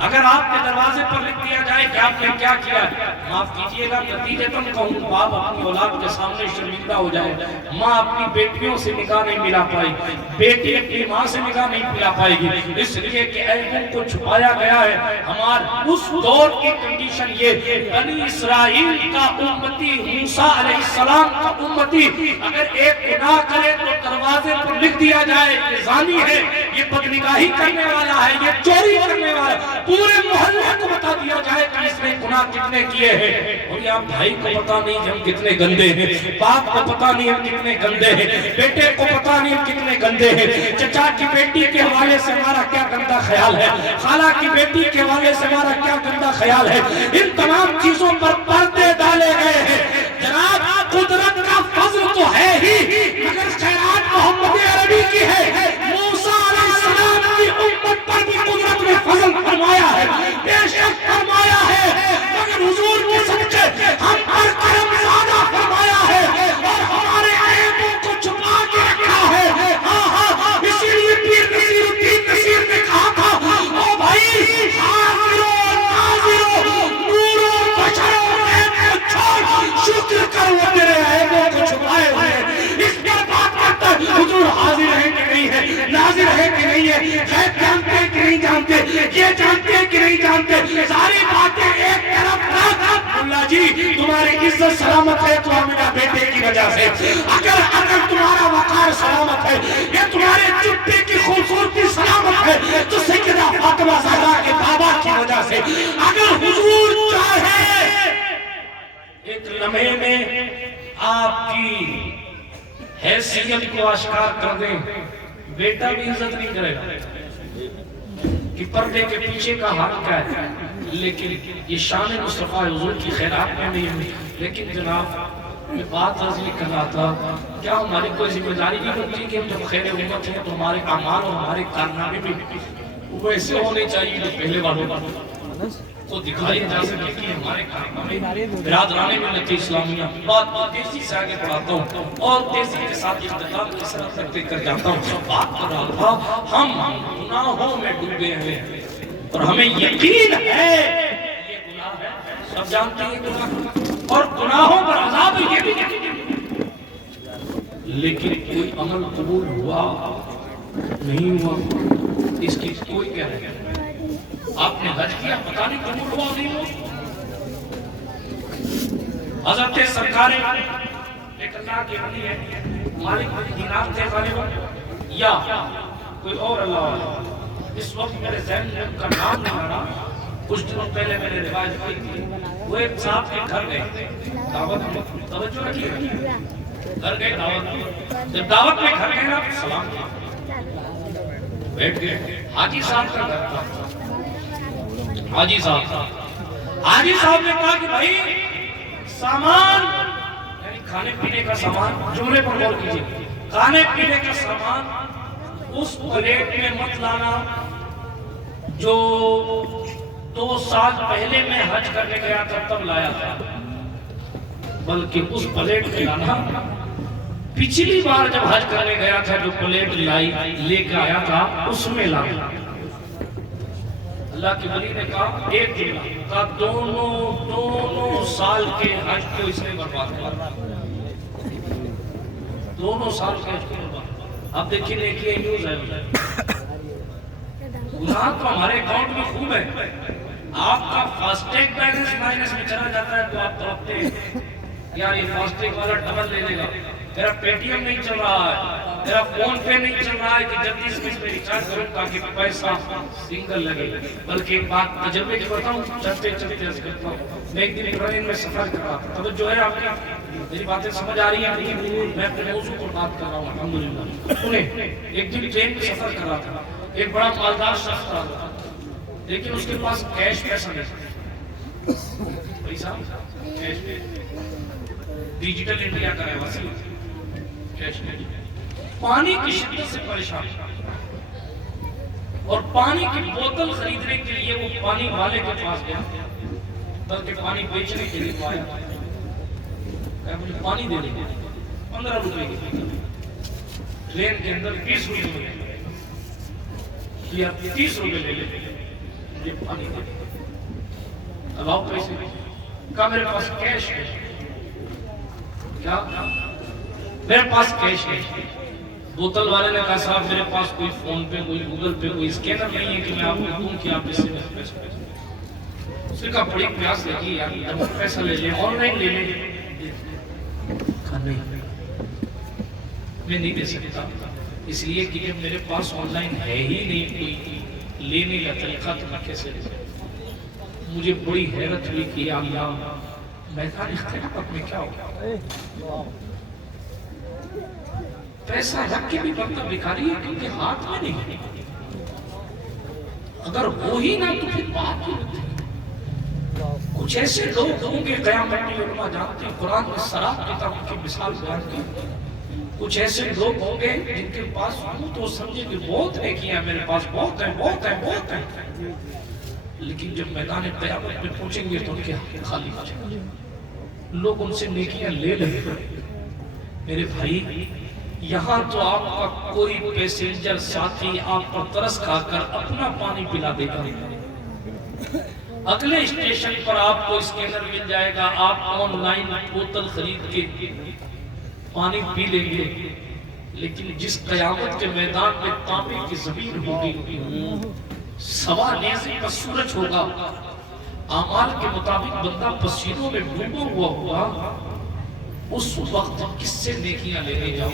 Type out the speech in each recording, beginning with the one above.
اگر آپ کے دروازے پر لکھ دیا جائے کہ آپ نے کیا کیا ہے، معاف کیجئے گا نتیجتاً کہوں باپ اپنی اولاد کے سامنے شرمندہ ہو جائے، ماں اپنی بیٹیوں سے نگاہ نہیں ملا پائی، بیٹی اپنی ماں سے نگاہ نہیں ملا پائے گی، اس لیے کہ عیبوں کو چھپایا گیا ہے۔ ہمارے اس دور کی کنڈیشن یہ، بنی اسرائیل کا امتی، موسیٰ علیہ السلام کا امتی اگر ایک گناہ کرے تو دروازے پر لکھ دیا جائے یہ زانی ہے، یہ بدنگاہی کرنے والا ہے، یہ چوری کرنے والا ہے، پورے محلے کو بتا دیا جائے کہ اس نے گناہ کتنے کیے ہیں۔ اور یہ آپ بھائی کو پتا نہیں کہ ہم کتنے گندے ہیں، باپ کو پتا نہیں ہم کتنے گندے ہیں، بیٹے کو پتا نہیں ہم کتنے گندے ہیں، چچا کی بیٹی کے حوالے سے ہمارا کیا گندہ خیال ہے، خالہ کی بیٹی کے حوالے سے ہمارا کیا گندہ خیال ہے۔ ان تمام چیزوں پر پردے ڈالے گئے ہیں۔ جناب قدرت کا فضل تو ہے ہی، مگر خیرات محمد عربی کی ہے۔ موسیٰ علیہ السلام کی امت پر بھی قدرت نے فضل فرمایا ہے، بے شک فرمایا ہے، مگر حضور کے صدقے ہم پر کرم زیادہ فرمایا ہے اور ہمارے عیبوں کو چھپا کے رکھا ہے۔ اسی لیے پیر نصیر الدین نصیر نے کہا تھا، او بھائی حاضر و ناظر و نور و بشر و عیب کو چھوڑ شکر کر وہ تیرے عیبوں کو چھپائے ہوئے۔ اس پر بات کرتا ہے حضور حاضر ہے کہ نہیں ہے، ناظر ہے کہ نہیں ہے، غیب جانتے ہیں کہ نہیں جانتے، یہ جانتے ہیں کہ نہیں جانتے، ساری باتیں ایک طرف رکھ۔ اللہ جی تمہاری عزت سلامت ہے تو میرا بیٹے کی وجہ سے، اگر تمہارا وقار سلامت ہے، یہ تمہارے جبے کی خوبصورتی سلامت ہے تو سیدہ فاطمہ زہرا کے بابا کی وجہ سے، اگر حضور چاہے ایک لمحے میں آپ کی حیثیت کو اشکار کر دیں، بیٹا بھی عزت نہیں کرے گا کہ پردے کے پیچھے کا حال کیا ہے، لیکن یہ شان مصطفیٰ حضور کی خیرات میں نہیں ہوئی۔ لیکن جناب میں بات عرض کر رہا تھا، کیا ہماری کوئی ذمہ داری نہیں بنتی کہ ہم جب خیر امت ہیں تو ہمارے اعمال اور ہمارے کارنامے بھی ویسے ہونے چاہیے جو پہلے والوں کو دکھائی جا سکے کہ ہمارے کارنامے۔ برادران ملت اسلامیہ بات تیزی سے آگے بڑھاتا ہوں اور تیزی کے ساتھ اختتام کی سرحد تک لے کر جاتا ہوں۔ بات کر رہا تھا ہم گناہوں میں ڈوبے ہیں اور ہمیں یقین ہے یہ گناہ ہے، سب جانتے ہیں گناہ اور گناہوں پر عذاب یہ بھی لیکن کوئی عمل قبول ہوا نہیں ہوا اس کی کوئی کہہ رہے ہیں۔ آپ نے حج کیا پتہ نہیں قبول ہوا نہیں ہوا۔ حضرت سرکار ایک اللہ کے ولی ہے، مالک بن دینار تھے غالباً یا کوئی اور اللہ، اس وقت میرے ذہن میں ان کا نام نہیں آ رہا، کچھ دنوں پہلے میں نے روایت پڑھی تھی، وہ ایک صاحب کے گھر گئے دعوت میں، توجہ رکھیے گھر گئے دعوت، جب دعوت میں گھر گئے نا سلام کیا بیٹھ گئے، حاجی صاحب کا گھر تھا، حاجی صاحب نے کہا کہ بھائی سامان یعنی کھانے پینے کا سامان، جملے پر غور کیجئے، کھانے پینے کا سامان اس پلیٹ میں مت لانا جو 2 سال پہلے میں حج کرنے گیا تھا تب لایا تھا، بلکہ اس پلیٹ میں لانا پچھلی بار جب حج کرنے گیا تھا جو پلیٹ لے کے آیا تھا اس میں لانا۔ اللہ کے ولی نے کہا ایک دن کا دونوں سال کے حج کو اس نے برباد کیا، دونوں سال کے حج کو برباد۔ اب دیکھیں یہ نیوز ہے، گناہ تو ہمارے اکاؤنٹ میں خوب ہے، آپ کا فاسٹیگ بیلنس مائنس میں چلا جاتا ہے تو آپ تڑپتے ہیں یار یہ فاسٹیگ والا ڈبل لے لے گا، میرا پے ٹی ایم نہیں چل رہا ہے، میرا فون پے نہیں چل رہا ہے کہ جلدی سے اس میں ریچارج کروں تاکہ پیسہ سنگل لگے۔ بلکہ ایک بات تجربے کی بتاؤں، چلتے چلتے عرض کرتا ہوں، میں ایک دن ٹرین میں سفر کر رہا تھا، توجہ ہے آپ کی، میری باتیں سمجھ آ رہی ہیں، میں اپنے موضوع پر بات کر رہا ہوں الحمدللہ۔ انہیں ایک دن ٹرین میں سفر کر رہا تھا، ایک بڑا مالدار شخص تھا لیکن اس کے پاس کیش پیسہ نہیں، پیسہ کیش پہ ڈیجیٹل انڈیا کا ہے وسیع، کیش پہ پانی کی شدت سے پریشان اور پانی کی بوتل خریدنے کے لیے وہ پانی والے کے پاس گیا، بلکہ پانی بیچنے کے لیے آیا، کہا مجھے پانی دے دیں، 15 روپے کی ٹرین کے اندر 20 روپے یا 30 روپے لے لے، مجھے پانی دے دو. اب آؤ پیسے. کہا میرے پاس کیش ہے. کیا؟ میرے پاس کیش ہے. بوتل والے نے کہا صاحب میرے پاس کوئی فون پہ کوئی گوگل پہ کوئی اسکینر نہیں ہے کہ میں آپ کو دوں کہ آپ اس سے پیسے. اس نے کہا بڑی پیاس لگی یار پیسہ لے لیں آن لائن لے لیں. کہا نہیں میں نہیں دے سکتا اس لیے کہ جب میرے پاس آن لائن ہے ہی نہیں کوئی لینے کا طریقہ تو میں کیسے دے سکتا. مجھے بڑی حیرت ہوئی کہ یا اللہ میدان اختلاف میں کیا ہوگا. پیسہ رکھ کے بھی بندہ بھکاری ہے کیونکہ ہاتھ میں نہیں. اگر ہو ہی نہ تو پھر بات ہی ہوتی. کچھ ایسے لوگ ہوں گے قیامت میں علماء جانتے ہیں قرآن میں سراب کتابوں کی مثال بیان کی. کچھ ایسے لوگ ہوں گے جن کے پاس ہوں تو سمجھے کہ بہت نیکیاں میرے پاس بہت ہیں بہت ہیں بہت ہیں, لیکن جب میدان قیامت میں پہنچیں گے تو ان کے ہاتھ خالی ہو جائیں گے. لوگ ان سے نیکیاں لے لیں گے. میرے بھائی یہاں تو آپ کا کوئی پیسنجر ساتھی آپ پر ترس کھا کر اپنا پانی پلا دے گا. اگلے اسٹیشن پر آپ کو اسکینر مل جائے گا, آپ آن لائن بوتل خرید کے پانی پی لیں گے. لیکن جس قیامت کے میدان میں تانبے کی زمین ہوگی, سوا نیزے کا سورج ہوگا, اعمال کے مطابق بندہ پسینوں میں ڈوبا ہوا ہوگا, اس وقت کس سے نیکیاں لینے جاؤ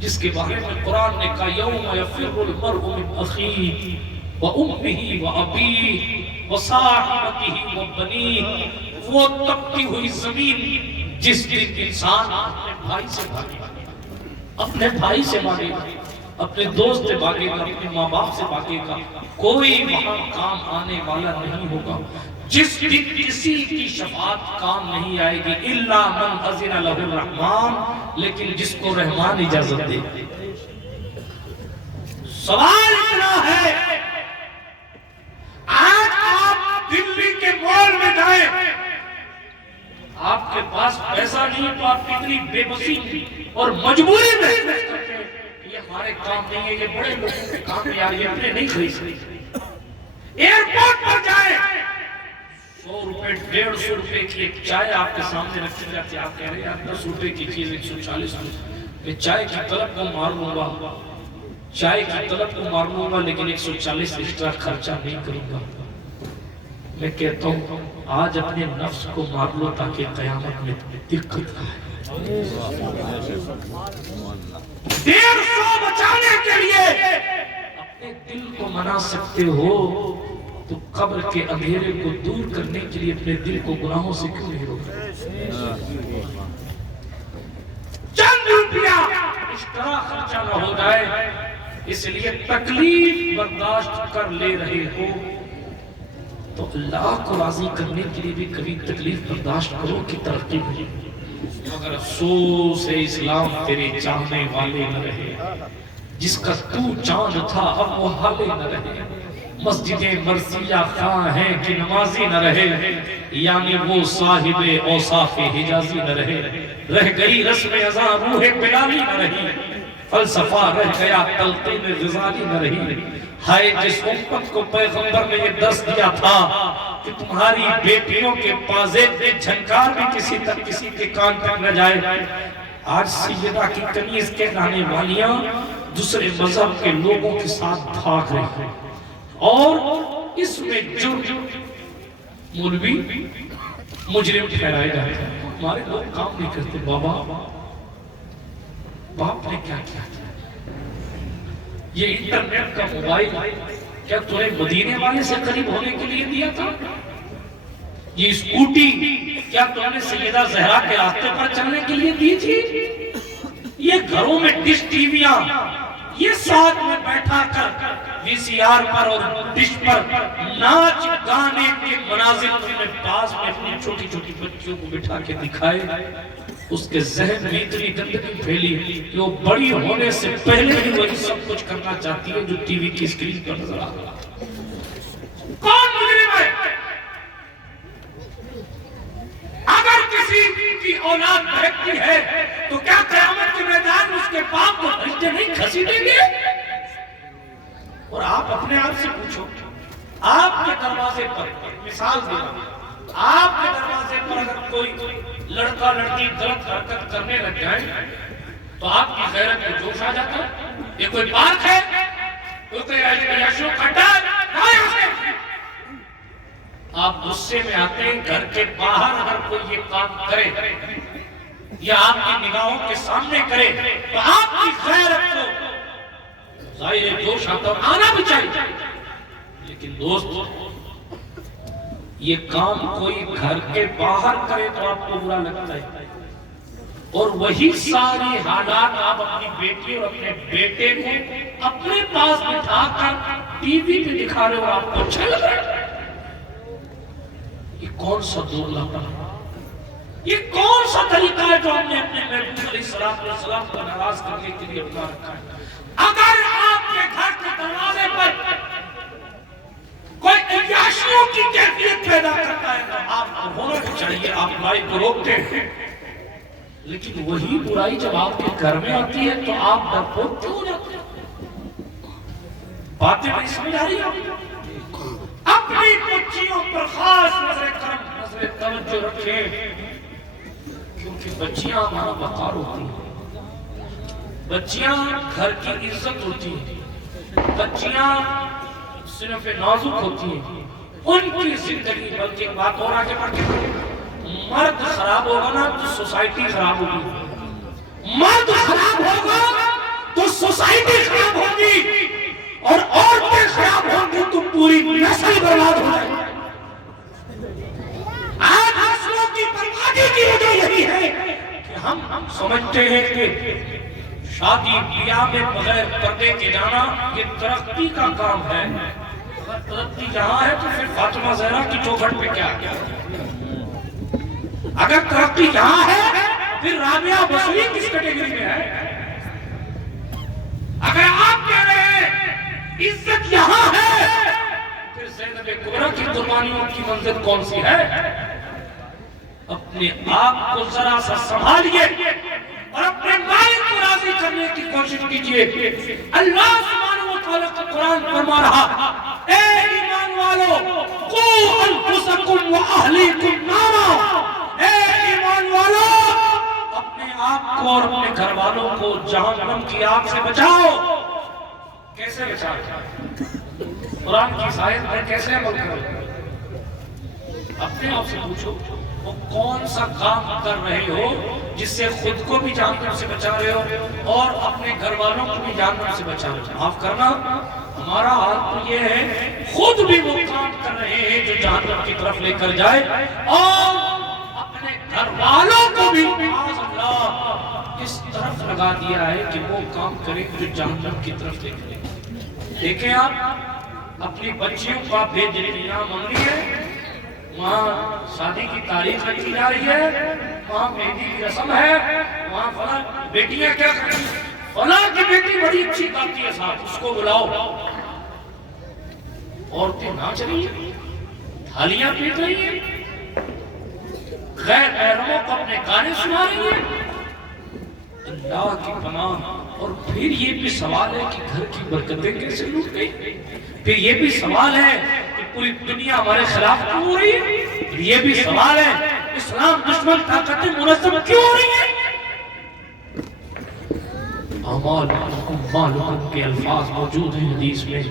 جس کے بارے میں قرآن نے کہا یوم یفر المرء من اخیہ وامہ وابیہ وصاحبتہ وبنیہ. وہ تپتی ہوئی زمین جس دن انسان اپنے بھائی سے بھاگے گا, اپنے بھائی سے بھاگے گا, اپنے دوست سے بھاگے گا, اپنے ماں باپ سے بھاگے گا, کوئی وہاں کام آنے والا نہیں ہوگا. جس دن کسی کی شفاعت کام نہیں آئے گی الا من اذن له الرحمن, لیکن جس کو رحمان اجازت دے. سوال اتنا ہے آج آپ دلی کے مال میں جائیں, آپ کے پاس پیسہ نہیں تو آپ کتنی بے بسی اور مجبوری میں یہ ہمارے کام نہیں ہے, یہ بڑے لوگوں کے کام میں, یار یہ اپنے نہیں خرید سکتے. ایئرپورٹ پر جائیں 100 روپے 150 روپے کی ایک چائے آپ کے سامنے رکھی جاتی ہے, آپ کہہ رہے ہیں 10 روپے کی چیز 140 روپے. میں چائے کی طلب کو مار لوں گا, چائے کی طلب کو مار لوں گا, لیکن 140 ایکسٹرا خرچہ نہیں کروں گا. میں کہتا ہوں آج اپنے نفس کو مار لو تاکہ قیامت میں دقت نہ آئے. 150 بچانے کے لیے اپنے دل کو منا سکتے ہو تو قبر کے اندھیرے کو دور کرنے کے لیے اپنے دل کو گناہوں سے کیوں نہیں روکتے. چند روپیہ اشترا خرچہ نہ ہو جائے, اس لیے تکلیف برداشت کر لے رہے ہو تو اللہ کو راضی کرنے کے لیے بھی کبھی تکلیف برداشت کرو کہ ترقی ہو. مگر افسوس ہے اسلام تیرے چاہنے والے نہ رہے, جس کا تو چاند تھا اب وہ حالے نہ رہے. مسجدیں مرثیہ خواہ ہیں کہ نمازی نہ رہے, یعنی وہ صاحب اوصاف حجازی نہ رہے. رہ گئی رسم ازاں روح بلالی نہ رہی, فلسفہ رہ گیا تلقین غزالی نہ رہی. ہائے جس امت کو پیغمبر نے یہ درس دیا تھا کہ تمہاری بیٹیوں کے پازیب میں جھنکار بھی کسی تک کسی کے کان تک نہ جائے. آج سیدہ کی کنیز کے لانے والیاں دوسرے مذہب کے لوگوں کے ساتھ بھاگ رہے ہیں, اور اس میں جرم مولوی مجرم ٹھہرائے جاتے ہیں. ہمارے لوگ کام نہیں کرتے. بابا باپ نے کیا کیا تھا؟ یہ انٹرنیٹ کا موبائل کیا تمہیں مدینے والے سے قریب ہونے کے لیے دیا تھا؟ یہ اسکوٹی کیا تم نے سیدہ زہرا کے راستے پر چلنے کے لیے دی تھی؟ یہ گھروں میں ڈش ٹی ویاں یہ ساتھ میں بیٹھا کر وی سی آر پر اور ڈش پر ناچ گانے کے مناظر میں پاس میں اپنی چھوٹی چھوٹی بچیوں کو بٹھا کے دکھائے, اس کے ذہن میں اتنی گندگی پھیلی کہ وہ بڑی ہونے سے پہلے ہی وہی سب کچھ کرنا چاہتی ہے جو ٹی وی کی اسکرین پر نظر آ رہا. کون مجرم ہے؟ اگر کسی کی اولاد بہکتی ہے تو کیا قیامت کے میدان اس کے باپ کو فرشتے نہیں گھسیٹیں گے؟ اور آپ اپنے آپ سے پوچھو, کے دروازے پر مثال دے رہا ہوں، آپ کے دروازے پر اگر کوئی لڑکا لڑکی غلط حرکت کرنے لگ جائے تو آپ کی غیرت میں جوش آ جاتا ہے؟ یہ کوئی پارک ہے؟ کوئی عیاشیوں کا اڈا ہے؟ آپ غصے میں آتے ہیں، گھر کے باہر اگر کوئی یہ کام کرے یا آپ کی نگاہوں کے سامنے کرے تو آپ کی غیرت کو ظاہر جوش آتا اور آنا بھی چاہیے. لیکن دوست یہ کام کوئی گھر کے باہر کرے تو آپ کو برا لگتا ہے، اور وہی ساری حالات آپ اپنی بیٹی اور اپنے بیٹے کو اپنے پاس بٹھا کر ٹی وی پہ دکھا رہے ہو، آپ کو اچھا لگ رہا ہے. یہ کون سا دور لاتا ہے؟ یہ کون سا طریقہ ہے جو ہم نے اپنے محبوب علیہ السلام کو ناراض کرنے کے لیے اپنا رکھا ہے؟ اگر آپ کے گھر کے دروازے پر کوئی عیاشیوں کی کیفیت پیدا کرتا ہے تو آپ کو ہونا بھی چاہیے، آپ برائی کو روکتے ہیں. لیکن وہی برائی جب آپ کے گھر میں آتی ہے تو آپ ڈرپوک کیوں ہو جاتے ہیں؟ باتیں نہیں سمجھ آ رہی ہیں؟ اپنی بچیوں پر خاص نظر کرم، نظر توجہ رکھیں، کیونکہ بچیاں ہمارا وقار ہوتی ہیں، بچیاں گھر کی عزت ہوتی ہیں، بچیاں صرف نازک ہوتی ہیں. ان کی زندگی بلکہ بات اور آگے بڑھ کے مرد خراب ہوگا نا تو سوسائٹی خراب ہوگی، مرد خراب ہوگا تو سوسائٹی خراب ہوگی، اور عورتیں خراب ہوں گی تو پوری نسل برباد ہو جائے گی. آج نسلوں کی بربادی کی وجہ یہی ہے کہ ہم سمجھتے ہیں کہ شادی بیاہ میں بغیر پردے کے جانا یہ ترقی کا کام ہے. اگر ترقی جہاں ہے تو پھر فاطمہ زہرا کی چوکھٹ پہ کیا کیا؟ اگر ترقی جہاں ہے پھر رابعہ بصری کس کیٹیگری میں ہے؟ اگر آپ کہہ رہے ہیں عزت یہاں ہے پھر زینب کبریٰ کی قربانیوں کی منزل کون سی ہے؟ اپنے آپ کو ذرا سا سنبھالیے اور اپنے مالک کو راضی کرنے کی کوشش کیجیے. اللہ سبحانہ و تعالیٰ کا قرآن فرما رہا، اے ایمان والو قوا انفسکم واہلیکم نارا، اے ایمان والو اپنے آپ کو اور اپنے گھر والوں کو جہنم کی آگ سے بچاؤ. کیسے بچاؤ؟ قرآن کی آیت پر کیسے عمل کرو؟ اپنے آپ سے پوچھو وہ کون سا کام کر رہے ہو جس سے خود کو بھی جہنم سے بچا رہے ہو اور اپنے گھر والوں کو بھی جہنم سے بچا رہے ہو؟ معاف کرنا، ہمارا حال تو یہ ہے خود بھی وہ کام کر رہے ہیں جو جہنم کی طرف لے کر جائے، اور اپنے گھر والوں کو بھی اللہ اس طرف لگا دیا ہے کہ وہ کام کریں جو جہنم کی طرف لے کر. دیکھیں آپ اپنی بچیوں کا بھیجنا منگنی ہے، وہاں شادی کی تاریخ رکھی جا رہی ہے، وہاں مہندی کی رسم ہے، وہاں فلاں بیٹیاں کیا کریں، فلاں کی بیٹی بڑی اچھی گاتی ہے صاحب اس کو بلاؤ. عورتیں ناچ رہی ہیں، تھالیاں پیٹ رہی ہیں، غیر محرموں کو اپنے گانے سنا رہی ہیں. اللہ کی پناہ. اور پھر یہ بھی سوال ہے کہ گھر کی برکتیں کیسے لوٹ گئی؟ پھر یہ بھی سوال ہے کہ پوری دنیا ہمارے خلاف کیوں ہو رہی ہے؟ پھر یہ بھی سوال ہے اسلام دشمن طاقتیں منظم کیوں ہو رہی ہیں؟ اعمالکم کے الفاظ موجود ہیں حدیث میں،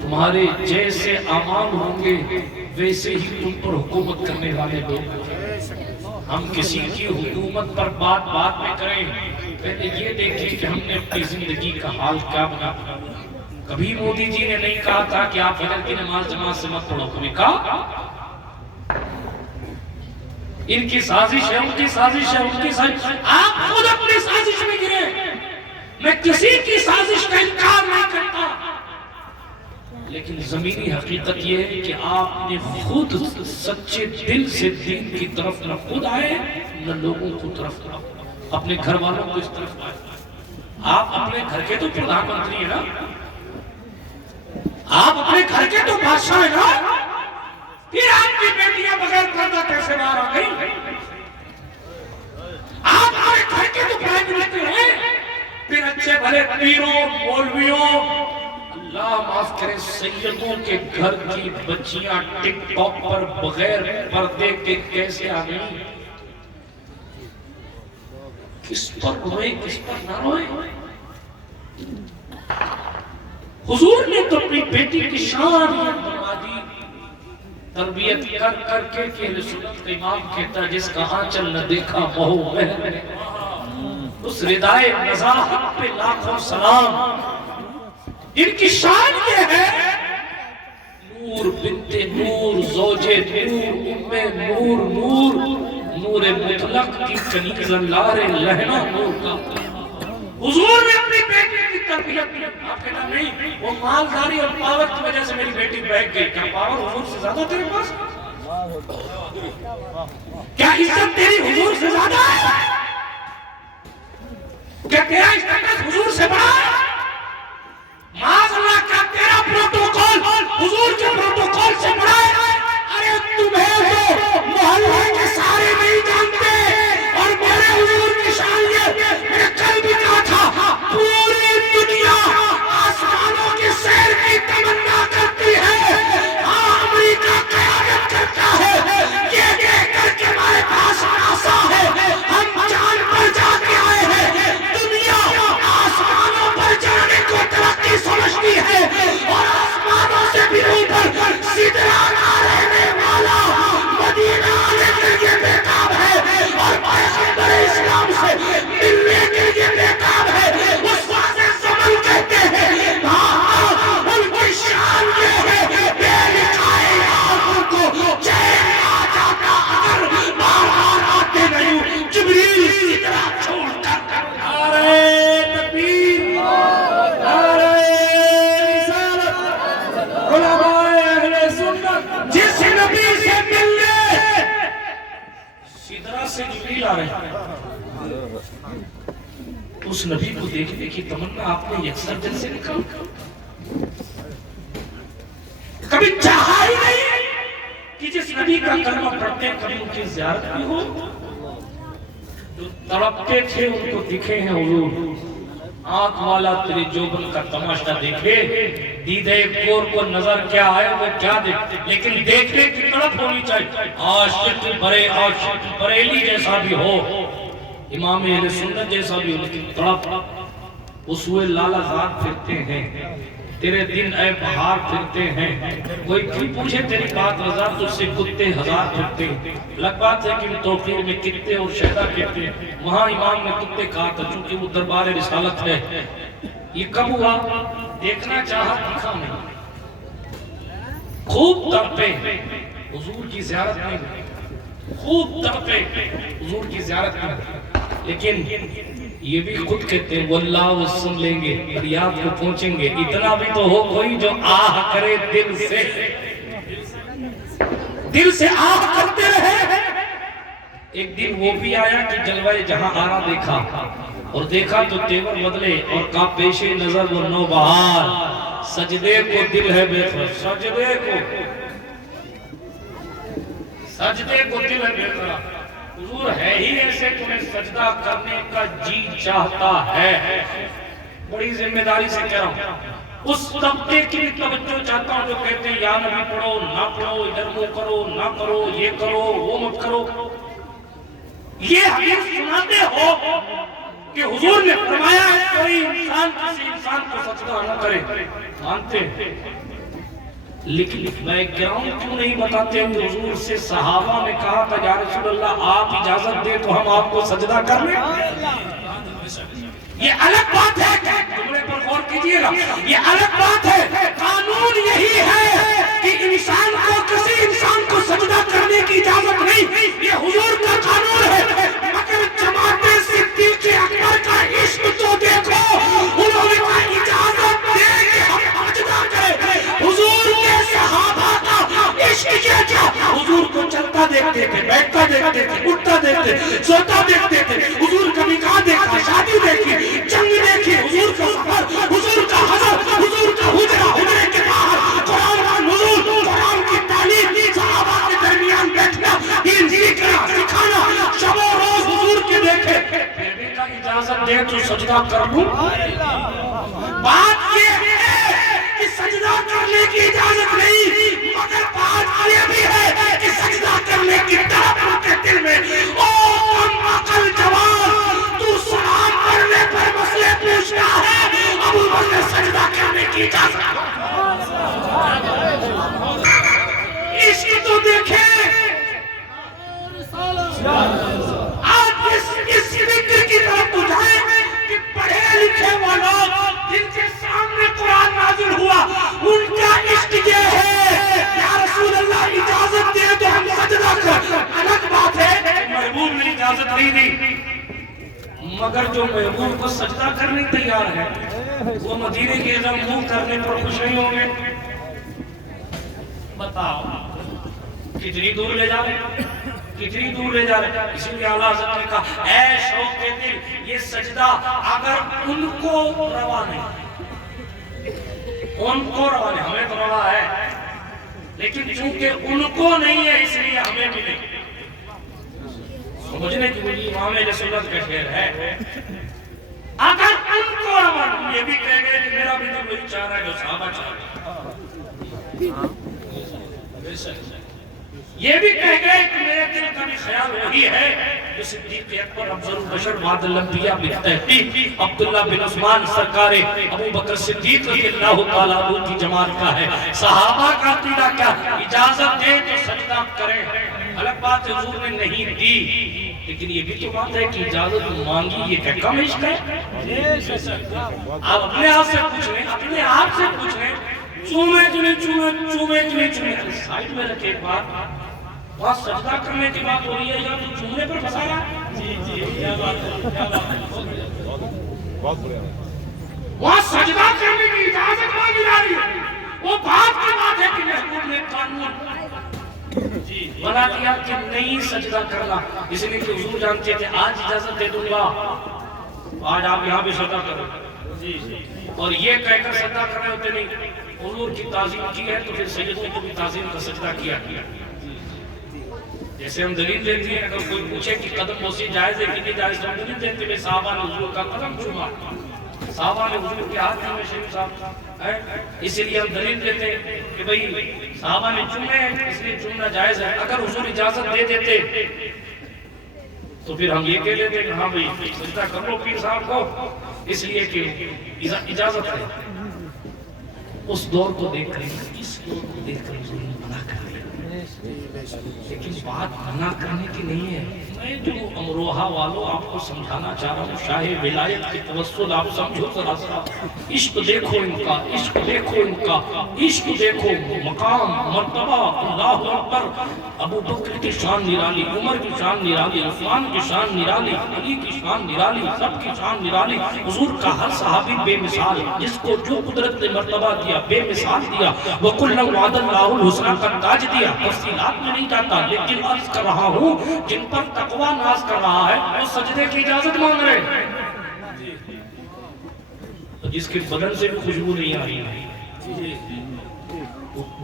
تمہارے جیسے اعمال ہوں گے ویسے ہی تم پر حکومت کرنے والے لوگ. ہم کسی کی حکومت پر بات میں کریں، پہلے یہ دیکھیں کہ ہم نے اپنی زندگی کا حال کیا بنا. کبھی مودی جی نے نہیں کہا تھا کہ آپ فجر کی نماز جماعت سے مت پڑھو، کبھی کہا؟ ان کی سازش ہے، ان کی سازش ہے، ان کی سازش. آپ خود اپنی سازش میں گرے. میں کسی کی سازش کا انکار نہیں کرتا، لیکن زمینی حقیقت یہ ہے کہ آپ نے خود سچے دل سے دین کی طرف نہ خود آئے نہ لوگوں کو طرف اپنے گھر والوں کو اس طرف آئے. آپ اپنے گھر کے تو پردھان منتری ہیں نا، آپ اپنے گھر کے تو بادشاہ ہیں نا، پھر آپ کی بیٹیاں بغیر پردہ کیسے باہر آ گئی؟ آپ اپنے گھر کے تو پرائم منسٹر ہیں، پھر اچھے بھلے پیروں مولویوں اللہ معاف کرے سیدوں کے گھر کی بچیاں ٹک ٹاک پر بغیر پردے کے کیسے آ گئی؟ کس پر روئے کس پر نہ روئے؟ حضور نے تو اپنی بیٹی کی شان بنا دی، تربیت کر کر کے کہ سنت کا امام کہتا جس کا آنچل نہ دیکھا بہو محل میں، اس ردائے نزاہت پہ لاکھوں سلام۔ ان کی شان یہ ہے نور بنت نور زوج نور ام نور نور نور مطلق کی کنیز لار لہنا نور کا۔ حضور نے اپنی بیٹی کی تربیت کی، آپ کہنا نہیں وہ مالداری اور پاور کی وجہ سے میری بیٹی بیٹھ گئی، کیا پاور حضور سے زیادہ تیرے پاس؟ کیا عزت تیری حضور سے زیادہ ہے؟ کیا تیرا اسٹیٹس حضور سے بڑا ہے؟ معاذ اللہ کیا تیرا پروٹوکول حضور کے پروٹوکول سے بڑا ہے؟ ارے تمہیں تو محلے کے سارے نہیں جانتے، اور میرے حضور کی شان یہ میں کل بھی کہا تھا پوری دنیا آسمانوں کی سیر کی تمنا کرتی ہے، ہاں امریکہ قیادت کرتا ہے، یہ کہہ کر کے ہمارے پاس ناسا ہے، ہم چاند پر جا کے آئے ہیں، دنیا آسمانوں پر جانے کو ترقی سمجھتی ہے، اور آسمانوں سے بھی اوپر سدرا نہ رہنے والا مدینہ آنے کے لیے بےتاب ہے، اور پیغمبر اسلام سے ملنے کے لیے بےتاب ہے۔ اس واضح زمن کہتے ہیں ان کی شان یہ ہے بے لکھائے آنکھوں کو چین آ جاتا اگر بار بار آتے نہیں جبریل سدرا چھوڑ کر۔ نعرہ تکبیر، نعرہ رسالت، علماء اہل سنت جس نبی سے ملنے سدرا سے جبریل آ رہے ہیں، اس نبی کو دیکھنے کی تمنا آپ نے یکسر دل سے نکال کبھی چاہا ہی نہیں کہ جس نبی کا کلمہ پڑھتے ہیں کبھی ان کی زیارت بھی ہو؟ جو تڑپتے تھے ان کو دکھے ہیں حضور، آنکھ والا تیرے جوبن کا تماشا دیکھے، دیدے کور کو نظر کیا آئے وہ کیا دیکھتے، لیکن دیکھنے کی طرف ہونی چاہیے۔ عاشق بریلی جیسا بھی ہو، امام اہل سنت جیسا بھی ہو، لیکن طرف اسوے لالا زاد پھرتے ہیں، تیرے دن اے بہار پھرتے ہیں، کوئی کیوں پوچھے تیری بات رضا تجھ سے کتے ہزار پھرتے ہیں۔ لگ بات ہے کہ توقیر میں کتے اور شہدہ کہتے ہیں، وہاں امام نے کتے کہا تھا چونکہ وہ دربار رسالت ہے۔ یہ کب ہوا؟ دیکھنا چاہا دکھا نہیں، خوب تڑپے حضور کی زیارت نہیں، خوب تڑپے حضور کی زیارت نہیں، لیکن یہ بھی خود کہتے ہیں واللہ وہ سن لیں گے، فریاد کو پہنچیں گے، اتنا بھی تو ہو کوئی جو آہ کرے دل سے آہ کرتے رہے۔ ایک دن وہ بھی آیا کہ جلوہ جہاں آرا دیکھا، اور دیکھا تو تیور بدلے اور کا پیش نظر وہ نو بہار، سجدے کو دل ہے بے قرار، سجدے کو دل ہے بے قرار۔ حضور ہے ہی ایسے تمہیں سجدہ کرنے کا جی چاہتا ہے۔ بڑی ذمہ داری سے کہہ رہا ہوں، اس طبقے کی توجہ چاہتا ہوں جو کہتے ہیں یا نبی پڑھو نہ پڑھو، ادھر منہ کرو نہ کرو، یہ کرو وہ مت کرو۔ یہ حدیث سناتے ہو کہ حضور نے فرمایا ہے کوئی انسان کسی انسان کو سجدہ نہ کرے، مانتے ہیں، لیکن بیک گراؤنڈ کیوں نہیں بتاتے ہیں؟ حضور سے صحابہ نے کہا تھا یا رسول اللہ آپ اجازت دے تو ہم آپ کو سجدہ کر لیں۔ یہ الگ بات ہے، جملے پر غور کیجئے گا، یہ الگ بات ہے، قانون یہی ہے کہ انسان کو کسی انسان کو سجدہ کرنے کی اجازت نہیں، یہ حضور کا قانون ہے۔ مگر جماعت صدیق اکبر کا عشق تو دیکھو، انہوں نے کہا اجازت دے کہ ہم سجدہ کریں۔ حضور کے صحابہ کا عشق کیا، حضور کو چلتا دیکھتے تھے، بیٹھتا دیکھتے تھے، اٹھتا دیکھتے تھے، سوتا دیکھتے تھے، حضور کا نکاح دیکھا، شادی دیکھی، جنگ دیکھی، حضور کا سفر، حضور کا حضر، حضور کا حجرہ، حجرے کے باہر قرآن کا نزول، قرآن کی تعلیم، صحابہ کے درمیان بیٹھنا، دین سیکھنا، سکھانا، شب و روز حضور کے دیکھے۔ بیٹے کا اجازت دے تو سجدہ کر لوں۔ بات یہ ہے کہ خریدی مگر جو محبوب کو سجدہ کرنے تیار ہے وہ مدینے کے ادھر منہ کرنے پر خوش نہیں ہوں گے؟ بتاؤ کتنی دور لے جا رہے، کتنی دور لے جا رہے. اسی لیے اعلیٰ حضرت نے کہا اے شوق کے دل، یہ سجدہ اگر ان کو روا نہیں، ان کو روا نہیں، ہمیں تو روا ہے لیکن چونکہ ان کو نہیں ہے اس لیے ہمیں ملے. سمجھنے کی مجھے امام اہل سنت کا شعر ہے، اگر ان کو روا نہیں، یہ بھی کہہ گئے کہ میرا بھی تو وہی چاہ رہا ہے جو صحابہ چاہ رہے ہیں، یہ بھی کہہ گئے کہ میرے دل کا بھی خیال وہی ہے جو صدیق اکبر افضل البشر بعد الانبیاء بالتحقیق عبداللہ بن عثمان سرکار ابو بکر صدیق رضی اللہ تعالیٰ عنہ کی جماعت کا ہے. صحابہ کا عقیدہ کیا؟ اجازت دے تو سجدہ کریں. الگ بات حضور نے نہیں دی، لیکن یہ بھی تو بات ہے کہ اجازت مانگی، یہ کہ کم عشق ہے. آپ اپنے آپ سے پوچھ لیں، اپنے آپ سے پوچھ لیں، چومے چومے چومے چومے چومے چومے سائڈ میں رکھے ایک بات، وہاں سجدہ کرنے کی بات ہو رہی ہے یا تو چومنے پر پھنسا رہا ہے؟ جی جی کیا بات ہے، کیا بات ہے، بہت بڑھیا. وہاں سجدہ کرنے کی اجازت مانگی جا رہی ہے. وہ بات کی بات ہے کہ محبوب نے قانون بنا دیا کہ نہیں سجدہ کرنا، اس لیے کہ حضور جانتے تھے آج اجازت دے دوں گا، آج آپ یہاں بھی سجدہ کرو. اور یہ کہہ کر سجدہ کرنے ہوتے نہیں، حضور کی تعظیم کی ہے تو پھر سیدوں کو بھی تعظیم کا سجدہ کیا. جیسے ہم دلیل دیتے ہیں، اگر کوئی پوچھے کہ قدم بوسی جائز ہے کہ نہیں جائز، ہم دلیل دیتے ہیں صحابہ نے حضور کا قدم چوما، صحابہ نے حضور کے ہاتھ میں شریف صاحب ہے، اس لیے ہم دلیل دیتے ہیں کہ بھئی صحابہ نے چومے ہیں اس لیے چومنا جائز ہے. اگر حضور اجازت دے دیتے تو پھر ہم یہ کہہ لیتے کہ ہاں بھئی سجدہ کر لو پیر صاحب کو، اس لیے کہ اجازت ہے. اس دور کو دیکھ کر اس دور کو دیکھ کر حضور نے منع کر دیا، لیکن بات منع کرنے کی نہیں ہے. میں جو امروہہ والوں آپ کو سمجھانا چاہ رہا ہوں، شاہ ولایت کی توسل آپ سمجھو ذرا سا. عشق دیکھو ان کا، عشق دیکھو ان کا، عشق دیکھو، مقام مرتبہ. اللہ اکبر. ابو بکر کی شان نرالی، عمر کی شان نرالی، عثمان کی شان نرالی، علی کی شان نرالی، سب کی شان نرالی. حضور کا ہر صحابی بے مثال، جس کو جو قدرت نے مرتبہ دیا بے مثال دیا. وَقُلْنَا وَعَدَ اللَّهُ الْحُسْنَى کا تاج دیا. تفصیلات میں نہیں جاتا، لیکن عرض کر رہا ہوں جن پر تقویٰ ناز کر رہا ہے وہ سجدے کی اجازت مانگ رہے ہیں. جس کے بدن سے بھی خوشبو نہیں آ رہی ہے،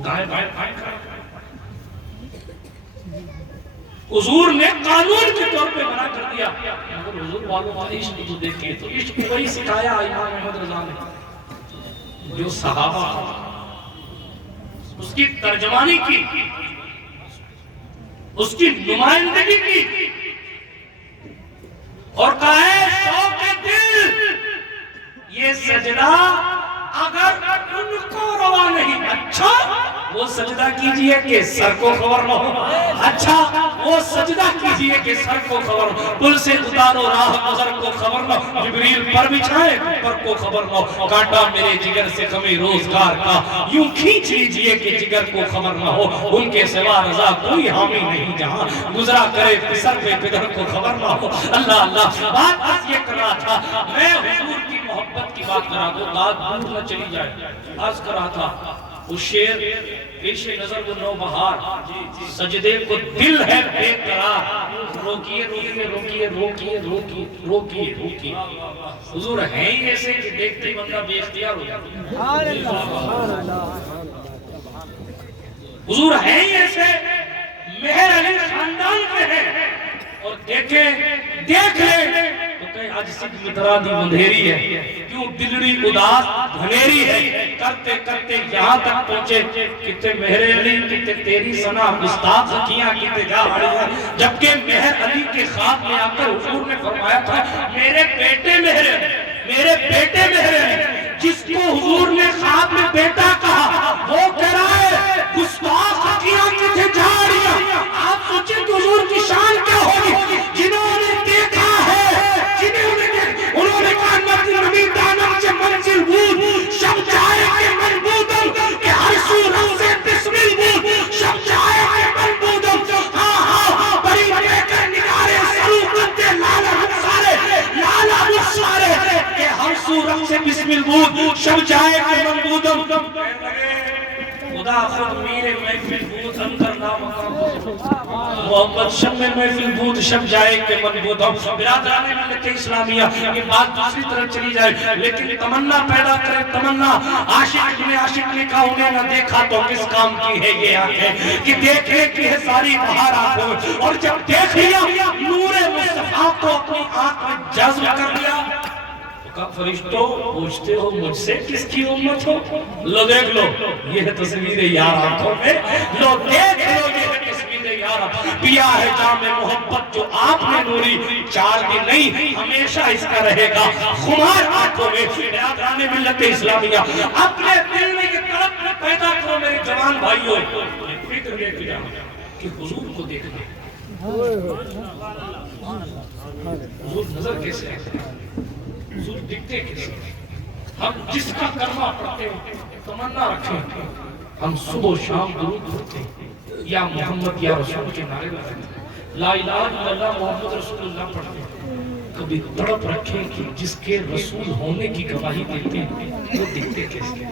دائیں بائیں بائیں کر. حضور نے قانون کے طور پہ منع کر دیا. اگر حضور والوں کا عشق جو دیکھیں تو عشق وہی سکھایا امام احمد رضا نے جو صحابہ اس کی ترجمانی کی، اس کی نمائندگی کی، اور کہا ہے شوق دل یہ سجدہ اگر ان کو روا نہیں، اچھا وہ سجدہ کیجئے کہ سر کو خبر نہ ہو، اچھا وہ سجدہ کیجئے کہ سر کو خبر نہ ہو، پل سے اتارو راہ گزر کو خبر نہ ہو، جبریل پر بچھائے پر کو خبر نہ ہو، کانٹا میرے جگر سے غم روزگار کا یوں کھینچ لیجئے کہ جگر کو خبر نہ ہو. ان کے سوا رضا کوئی حامی نہیں جہاں گزرا کرے سر پہ پدر کو خبر نہ ہو. اللہ اللہ. بات بس یہ کر رہا تھا، میں حضور کی محبت کی بات کر رہا تھا، بات دور نہ چلی جائے. عرض کر رہا تھا وہ شعر پیش نظر وہ نوبہار، سجدے کو دل ہے بے قرار، روکیے روکیے روکیے روکیے روکیے روکیے روکیے. حضور ہیں ہی ایسے کہ دیکھتے ہی بندہ بے اختیار ہو جاتا. حضور ہیں ہی ایسے مہر علی خاندان کے ہیں، اور دیکھیں دیکھ لیں تو کہیں آج سکھ مترا دی مندھیری ہے، کیوں دلڑی اداس دھنیری ہے. کرتے کرتے یہاں تک پہنچے کتے مہر علی کتے تیری سنا گستاخ کیا کتے جا ہڑی ہے. جبکہ مہر علی کے خواب میں آ کر حضور نے فرمایا تھا میرے بیٹے مہر علی، میرے بیٹے مہر علی. جس کو حضور نے خواب میں بیٹا کہا وہ کہہ رہا ہے گستاخ کیا کتے جا ہڑی ہے. آپ سوچیں کہ حضور کی شان کیا ہوگی. جنہوں نے دیکھا ہے، انہوں نے کہا نبی دانم سے منزل بود، شب جائے کے منبودم کہ ہر سو رب سے بسمل بود، شب جائے کے منبودم. ہاں ہاں بری بے کر نگارے سلوکت امیر محفل بود اندر نامقام محمد شم محفل بود شب جائے کہ من بود ہم برادران ملت اسلامیہ یہ بات دوسری طرف چلی جائے لیکن تمنا پیدا کرے تمنا عاشق نے عاشق نے کہا انہیں نہ دیکھا تو کس کام کی ہے یہ آنکھیں کہ دیکھنے کی ہے ساری بہار آنکھوں اور جب دیکھ لیا نور مصطفیٰ کو اپنی آنکھ میں جذب کر لیا کہا فرشتوں پوچھتے ہو مجھ سے کس کی امت ہو لو دیکھ لو یہ ہے تصویر یار آنکھوں میں لو دیکھ لو یہ ہے تصویر یار پیا ہے جام محبت جو آپ نے نوری چار دن نہیں ہمیشہ اس کا رہے گا خمار آنکھوں میں برادران ملت اسلامیہ اپنے دل میں یہ طلب پیدا کرو میرے جوان بھائیوں فکر لے کے جانا کہ حضور کو دیکھنا حضور نظر کیسے ہے حضور دکھتے کیسے ہم جس کا کلمہ پڑھتے ہیں تمنا رکھیں ہم صبح و شام درود پڑھتے ہیں یا محمد یا رسول کے نعرے لگاتے ہیں لا الہ الا اللہ محمد رسول اللہ پڑھتے ہیں کبھی تڑپ رکھیں کہ جس کے رسول ہونے کی گواہی دیتے ہیں وہ دکھتے کیسے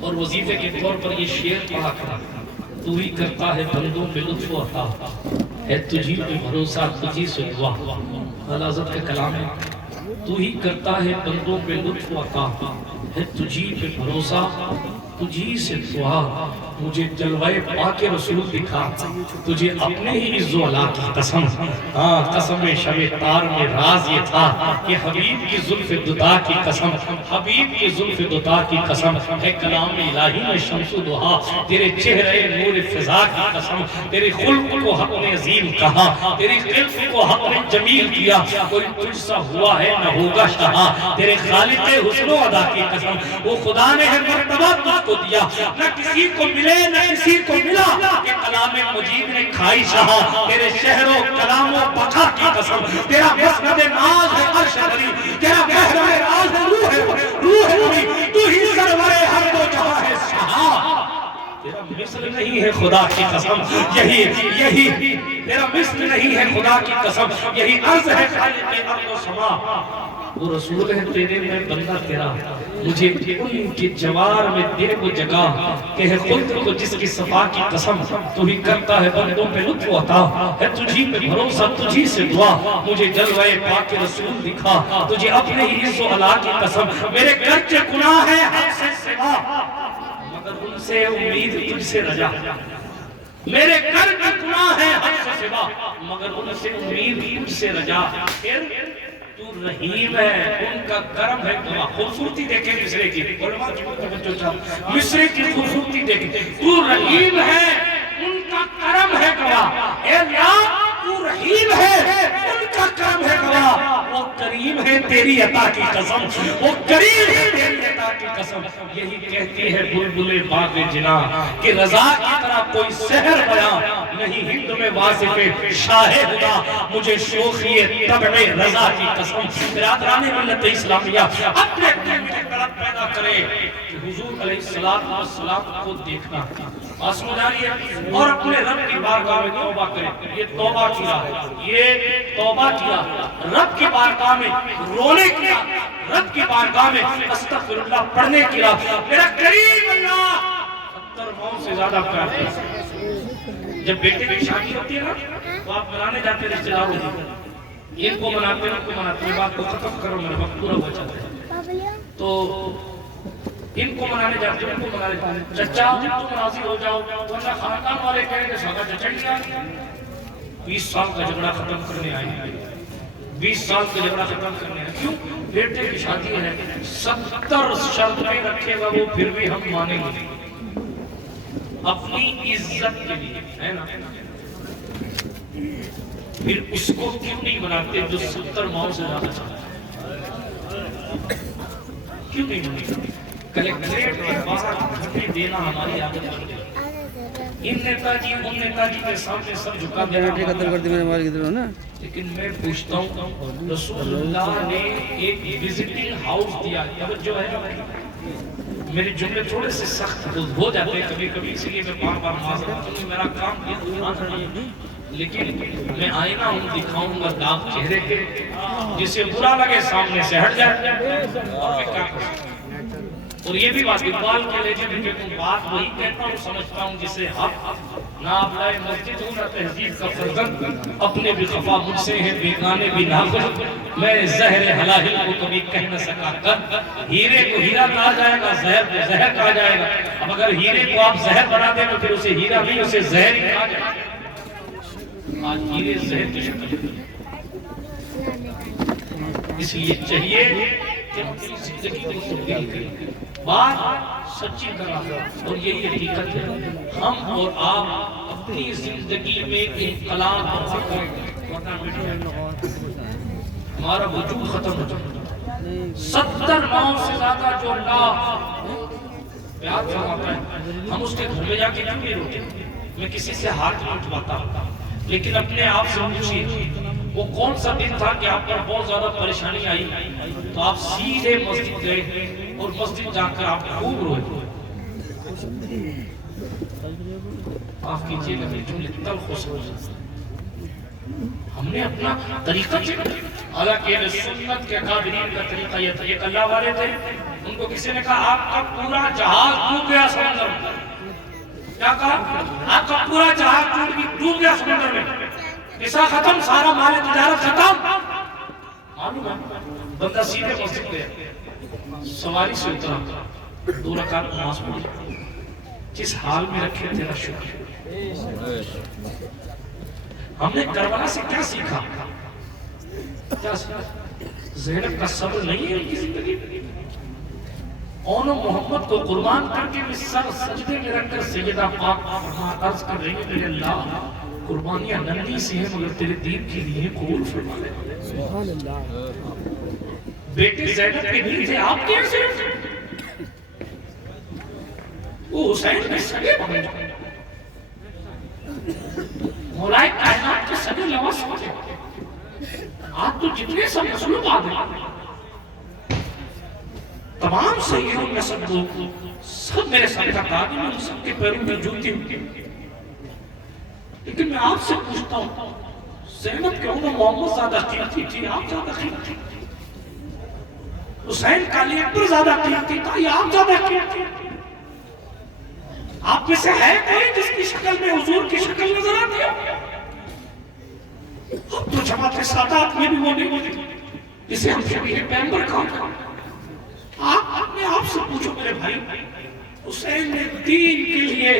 اور وظیفے کے طور پر یہ شعر پڑھا کرا تو ہی کرتا ہے بندوں میں لطف و عطا ہے تجھی پہ بھروسہ تجھی سے دعا حضرت کا کلام ہے تو ہی کرتا ہے بندوں پہ لطف و عطا ہے تجھی پہ بھروسہ تجھی سے دعا مجھے جلوہ پاک رسول دکھا تجھے اپنے ہی عز و علا کی قسم قسم شب تار میں راز یہ تھا کہ حبیب کی زلف دتا کی قسم حبیب کی زلف دتا کی قسم ہے کلام الہی میں شمس و دہا تیرے چہرے نور فضا کی قسم تیرے خلق کو حق نے عظیم کہا تیری خلق کو حق نے جمیل کیا کوئی تجھ سا ہوا ہے نہ ہوگا شہا تیرے خالق حسن و عدا کی قسم وہ خدا نے ہے مرتبہ تجھ کو دیا نہ کسی کو ملے نہ کسی کو ملا کہ کلام مجید نے کھائی شہا تیرے شہر و کلام و بقا کی قسم تیرا مسند ناز ہے عرش علی تیرا محرم راز ہے روح نبی تو ہی سرور ہر دو جہاں ہے شہا تیرا مثل نہیں ہے خدا کی قسم یہی تیرا مثل نہیں ہے خدا کی قسم یہی عرض ہے خالق ارض و سما وہ رسول ہے تیرے میں بندہ تیرا مجھے ان کی جوار میں دے وہ جگہ کہ ہے خلق کو جس کی صفا کی قسم تو ہی کرتا ہے بندوں پہ لطف و عطا ہے تجھی پہ بھروسہ تجھی سے دعا مجھے جلوہ پاک رسول دکھا تجھے اپنے ہی عز و علا کی قسم میرے گرچہ گناہ ہے حد سے سوا مگر ان سے امید تجھ سے رجا میرے گرچہ گناہ ہے حد سے سوا مگر ان سے امید تجھ سے رجا تو رحیم ہے ان کا کرم ہے خوبصورتی دیکھیں مصرے کی علماء کی توجہ چاہتا مصرے کی خوبصورتی دیکھیں تو رحیم ہے ان کا کرم ہے گواہ اے اللہ تو رحیم ہے ان کا کرم ہے گواہ وہ کریم ہے تیری عطا کی قسم وہ کریم ہے تیری عطا کی قسم یہی کہتی ہے بلبل باغ جنا کہ رضا کی طرح کوئی سحر بیان نہیں ہند میں واصف شاہ خدا مجھے شوخی طبع رضا کی قسم برادران ملت اسلامیہ اپنے دل میں طلب پیدا کرے کہ حضور علیہ السلام کو دیکھنا آسمان جاری ہے اور اپنے رب کی بارگاہ میں توبہ کرے یہ توبہ کیا یہ توبہ کیا رب کی بارگاہ میں رونے کیا رب کی بارگاہ میں استغفر اللہ پڑھنے کیا میرا کریم اللہ 70 ماؤں سے زیادہ پیار کرتا جب بیٹے کی شادی ہوتی ہے نا تو آپ منانے جاتے رشتہ داروں کو ان کو مناتے ہیں ان کو مناتے ہیں بات کو ختم کرو میرا وقت پورا ہو جاتا ہے تو ان کو منانے جاتے ہیں ان کو منانے جاتے ہیں چچا تم راضی ہو جاؤ ورنہ خاندان والے کہیں گے ساگا چچا لیا 20 سال کا جھگڑا ختم کرنے آئے ہیں 20 سال کا جھگڑا ختم کرنے آئے کیوں بیٹے کی شادی ہے 70 شرط میں رکھے گا وہ پھر بھی ہم مانیں گے اپنی عزت کے لیے ہے نا پھر اس کو کیوں نہیں مناتے جو 70 ماؤں سے زیادہ چاہتا کیوں نہیں مناتے کلیکٹریٹ کے باہر گھٹے دینا ہماری عادت بن گئی ان نیتا جی ان نیتا جی کے سامنے سب جھکا دینا لیکن میں پوچھتا ہوں رسول اللہ نے ایک وزٹنگ ہاؤس دیا جو ہے میرے جملے تھوڑے سے سخت ہو جاتے ہیں کبھی کبھی اس لیے میں بار بار معذرت کروں میرا کام یہ لیکن میں آئینہ ہوں دکھاؤں گا داغ چہرے کے جسے برا لگے سامنے سے ہٹ جائے اور میں کیا کروں اور یہ بھی بات اقبال کے لہجے میں کہ بات وہی کہتا ہوں سمجھتا ہوں جسے حق نہ اپلائے مسجد ہوں نہ تہذیب کا فرزند اپنے بھی خفا مجھ سے ہیں بیگانے بھی ناخوش میں زہر حلاہل کو کبھی کہہ نہ سکا کر ہیرے کو ہیرا کہا جائے گا زہر کو زہر کہا جائے گا اب اگر ہیرے کو آپ زہر بنا دیں تو پھر اسے ہیرا نہیں اسے زہر ہی کہا جائے گا آج ہیرے زہر کی شکل اس لیے چاہیے کہ ہم اپنی زندگی کو تبدیل کریں بات سچی طرح اور یہی حقیقت ہے ہم اور آپ اپنی زندگی میں انقلاب ہمارا وجود ختم ہو جائے 70 ماہوں سے زیادہ جو اللہ پیار فرماتا ہے ہم اس کے گھر میں جا کے کیوں نہیں روتے میں کسی سے ہاتھ نہیں اٹھواتا لیکن اپنے آپ سے پوچھیے وہ کون سا دن تھا کہ آپ پر بہت زیادہ پریشانی آئی تو آپ سیدھے مسجد گئے اور مسجد جا کر آپ خوب روئے آپ کیجئے گا میری جملے تلخ ہو سکتا ہم نے اپنا طریقہ چکا حالانکہ اہل سنت کے اکابرین کا طریقہ یہ تھا ایک اللہ والے تھے ان کو کسی نے کہا آپ کا پورا جہاز ڈوب گیا سمندر میں کیا کہا آپ کا پورا جہاز ڈوب گیا سمندر میں پیسہ ختم سارا مال تجارت ختم معلوم ہے بندہ سیدھے مسجد گیا سواری سے اترا 2 رکعت نماز پڑھی جس حال میں رکھے تیرا شکر ہم نے کربلا سے کیا سیکھا زینب کا صبر نہیں ہے ان کی زندگی اون و محمد کو قربان کر کے بھی سر سجدے میں رکھ کر سیدہ پاک عرض کر رہی ہے میرے اللہ قربانیاں ننھی سی ہیں مگر تیرے دین کے لیے قبول فرما لے سبحان اللہ بیٹے زینب کے نہیں تھے آپ کے صرف وہ حسین کے سگے بنے مولائے کائنات کے سگے لواس ہوتے آپ تو جتنے سب مسلم آدھے تمام سیدوں میں سب لوگ سب میرے سب کا قادم ہے سب کے پیروں میں جوتی ہوتی لیکن میں آپ سے پوچھتا ہوں زینب کے عمر محمد زیادہ قیمتی تھی آپ زیادہ قیمتی حسین کا علی اکبر زیادہ قیمتی تھا یا آپ زیادہ قیمتی آپ میں سے ہے کوئی جس کی شکل میں حضور کی شکل نظر آتی ہے اب تو جماعت سادات میں بھی وہ نہیں ہوتی جسے ہم شبیہ پیغمبر کہا آپ اپنے آپ سے پوچھو میرے بھائی حسین نے دین کے لیے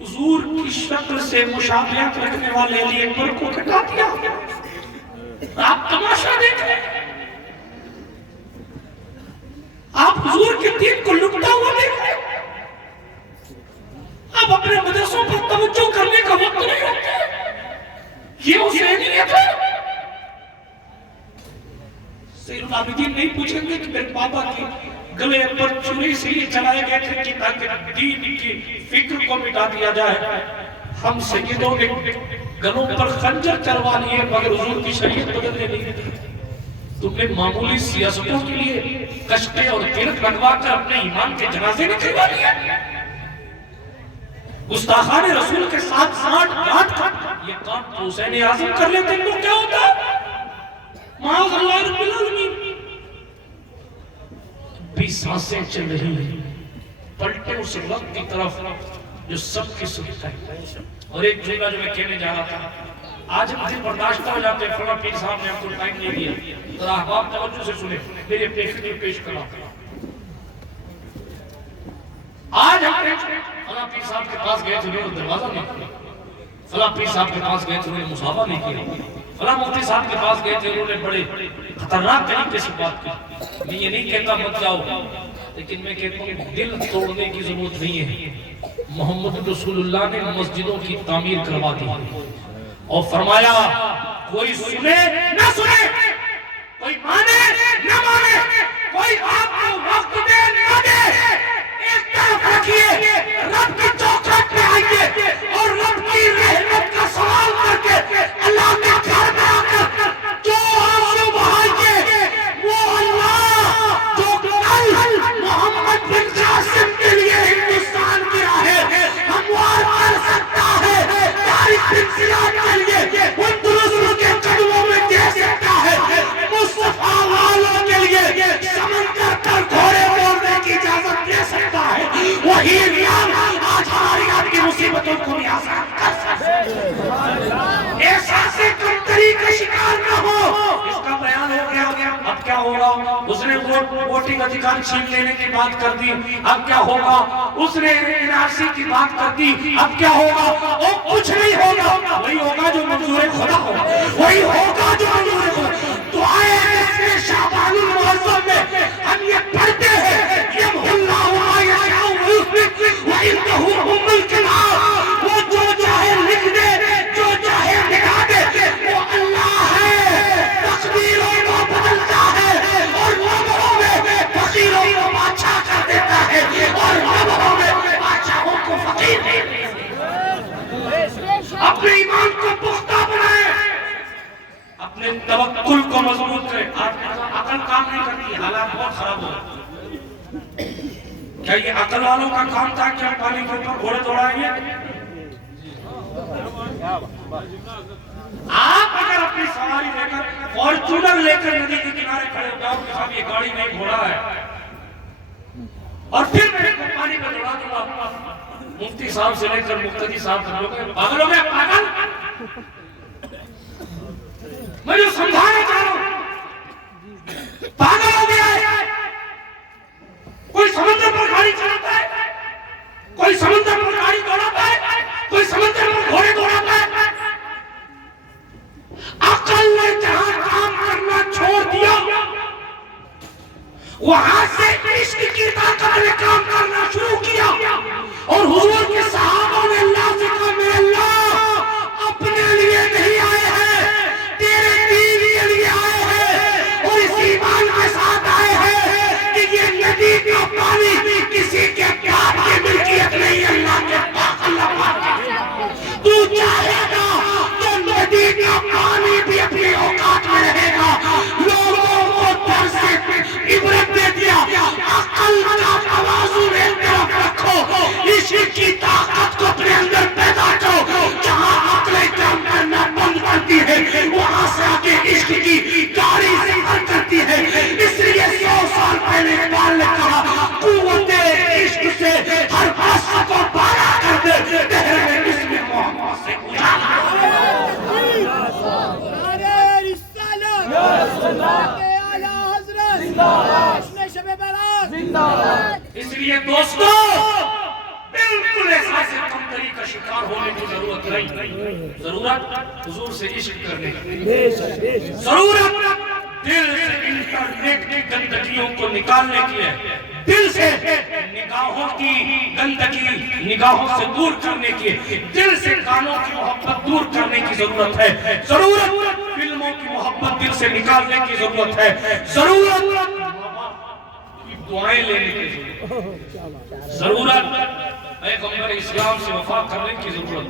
حضور کی شکل سے مشابہت رکھنے والے علی اکبر کو کٹا دیا آپ تماشا دیکھیں آپ حضور کے دین کو لٹتا ہوا دیکھیں آپ اپنے مدرسوں پر توجہ کرنے کا وقت نہیں رکھتے یہ حسینیت ہے سید العابدین نہیں پوچھیں گے کہ میرے بابا کی گلے پر چوری سے یہ چلائے گئے تھے کہ تاکہ دین کی فکر کو مٹا دیا جائے ہم سیدوں نے گلوں پر خنجر چلوا لیے مگر حضور کی شریعت بدلنے نہیں دی تم نے معمولی سیاستوں کے لیے کشتے اور تیرت لگوا کر اپنے ایمان کے جنازے نکلوا لیے گستاخان رسول کے ساتھ ساتھ بات کر یہ کام تو حسین اعظم کر لیتے تو کیا ہوتا معاذ اللہ رب العالمین بھی سانسیں چل رہی ہیں پلٹے اس وقت کی طرف جو سب کی سنتا ہے اور ایک جملہ جو میں کہنے جا رہا تھا آج ہم دل برداشت ہو جاتے ہیں فلاں پیر صاحب نے ہم کو ٹائم نہیں دیا ذرا احباب توجہ سے سنیں میرے پیش کرا آج ہم فلاں پیر صاحب کے پاس گئے تھے انہوں نے دروازہ نہیں کھولا فلاں پیر صاحب کے پاس گئے تھے انہوں نے مصافحہ نہیں کیا فلاں مفتی صاحب کے پاس گئے تھے انہوں نے بڑے خطرناک طریقے سے بات کی میں یہ نہیں کہتا مت جاؤ لیکن میں کہتا ہوں دل توڑنے کی ضرورت نہیں ہے محمد رسول اللہ نے مسجدوں کی تعمیر کروا دی اور فرمایا کوئی سنے نہ سنے کوئی مانے نہ مانے کوئی آپ کو وقت دے نہ دے ایک طرف رکھیے رب کی چوکھٹ پہ آئیے اور رب کی رحمت کا سوال کر کے اللہ کے گھر میں آ کر جو آنسو بہائیے وہ اللہ جو کل محمد بن قاسم کے لیے ہندوستان کی راہیں ہموار کر سکتا ہے تاریخ بن زیاد کے لیے ان درستوں کے قدموں میں دے سکتا ہے مصطفیٰ والوں کے لیے سمندر پر گھوڑے موڑنے کی کا ادھیکار چھین لینے کی بات کر دی، اب کیا ہوگا؟ اس نے NRC کی بات کر دی، اب کیا ہوگا؟ وہ کچھ نہیں ہوگا، وہی ہوگا جو منظور خدا ہوگا، وہی ہوگا جو منظور خدا۔ تو آئے اس شعبان المعظم میں ہم یہ پڑھتے ہیں، یمحو اللہ ما یشاء ویثبت وعنده ام الکتاب، وہ جو چاہے لکھ دے، جو چاہے مٹا دے، وہ اللہ ہے، تقدیروں کو بدلتا ہے اور لمحوں میں فقیروں کو بادشاہ کر دیتا ہے اور لمحوں میں بادشاہوں کو فقیر کر دیتا ہے۔ اپنے ایمان کو پختہ بنائے، اپنے توکل کو مضبوط کرے۔ عقل کام نہیں کرتی، حالات بہت خراب ہو رہے۔ کیا یہ عقل والوں کا کام تھا کہ ہم پانی کے اوپر گھوڑے دوڑائیں گے؟ آپ اگر اپنی سواری لے کر فارچونر لے کر ندی کے کنارے کھڑے ہو جاؤ کہ صاحب یہ گاڑی نہیں گھوڑا ہے، اور پھر میں پانی پہ دوڑا دوں گا، مفتی صاحب سے لے کر مقتدی صاحب تک لوگ پاگل ہو گئے، پاگل۔ میں جو سمجھانا چاہ رہا ہوں، پاگل ہو گیا ہے۔ کوئی سمندر پر گاڑی چلاتا ہے، کوئی سمندر پر گاڑی دوڑاتا ہے، کوئی سمندر پر گھوڑے دوڑاتا ہے۔ عقل نے جہاں کام کرنا چھوڑ دیا، وہاں سے عشق کی طاقت نے کام کرنا شروع کیا، اور حضور کے صحابہ نے اللہ سے کہا میرے اللہ اپنے لیے نہیں آئے ہیں، تیرے دین کے لیے آئے ہیں، اور اس ایمان کے ساتھ آئے ہیں کہ یہ ندی کا پانی کسی کے باپ کی ملکیت نہیں، اللہ کے پاک اللہ پاک۔ تو چاہے گا تو ندی کا پانی بھی اپنی اوقات میں رہے گا۔ لوگوں کو در سے عبرت دے دیا، عقل کا توازن ایک طرف رکھو، عشق کی طاقت کو اپنے اندر پیدا کرو۔ جہاں عقل کام کرنا بند کرتی ہے، وہاں سے آگے عشق کی گاڑی سفر کرتی ہے۔ اس لیے 100 سال پہلے اقبال نے کہا قوت عشق سے ہر بس کو پارا کر دے، دہر میں اسم محمد سے اجالا۔ اس لیے دوستو بالکل احساس کمتری کا شکار ہونے کی ضرورت نہیں، ضرورت حضور سے عشق کرنے کی، ضرورت دل سے انٹرنیٹ کی گندگیوں کو نکالنے کی ہے، دل سے نگاہوں کی گندگی نگاہوں سے دور کرنے کی، دل سے کانوں کی محبت دور کرنے کی ضرورت ہے، ضرورت فلموں کی محبت دل سے نکالنے کی ضرورت ہے، ضرورت دعائیں لینے کی ضرورت، پیغمبر اسلام سے وفا کرنے کی ضرورت،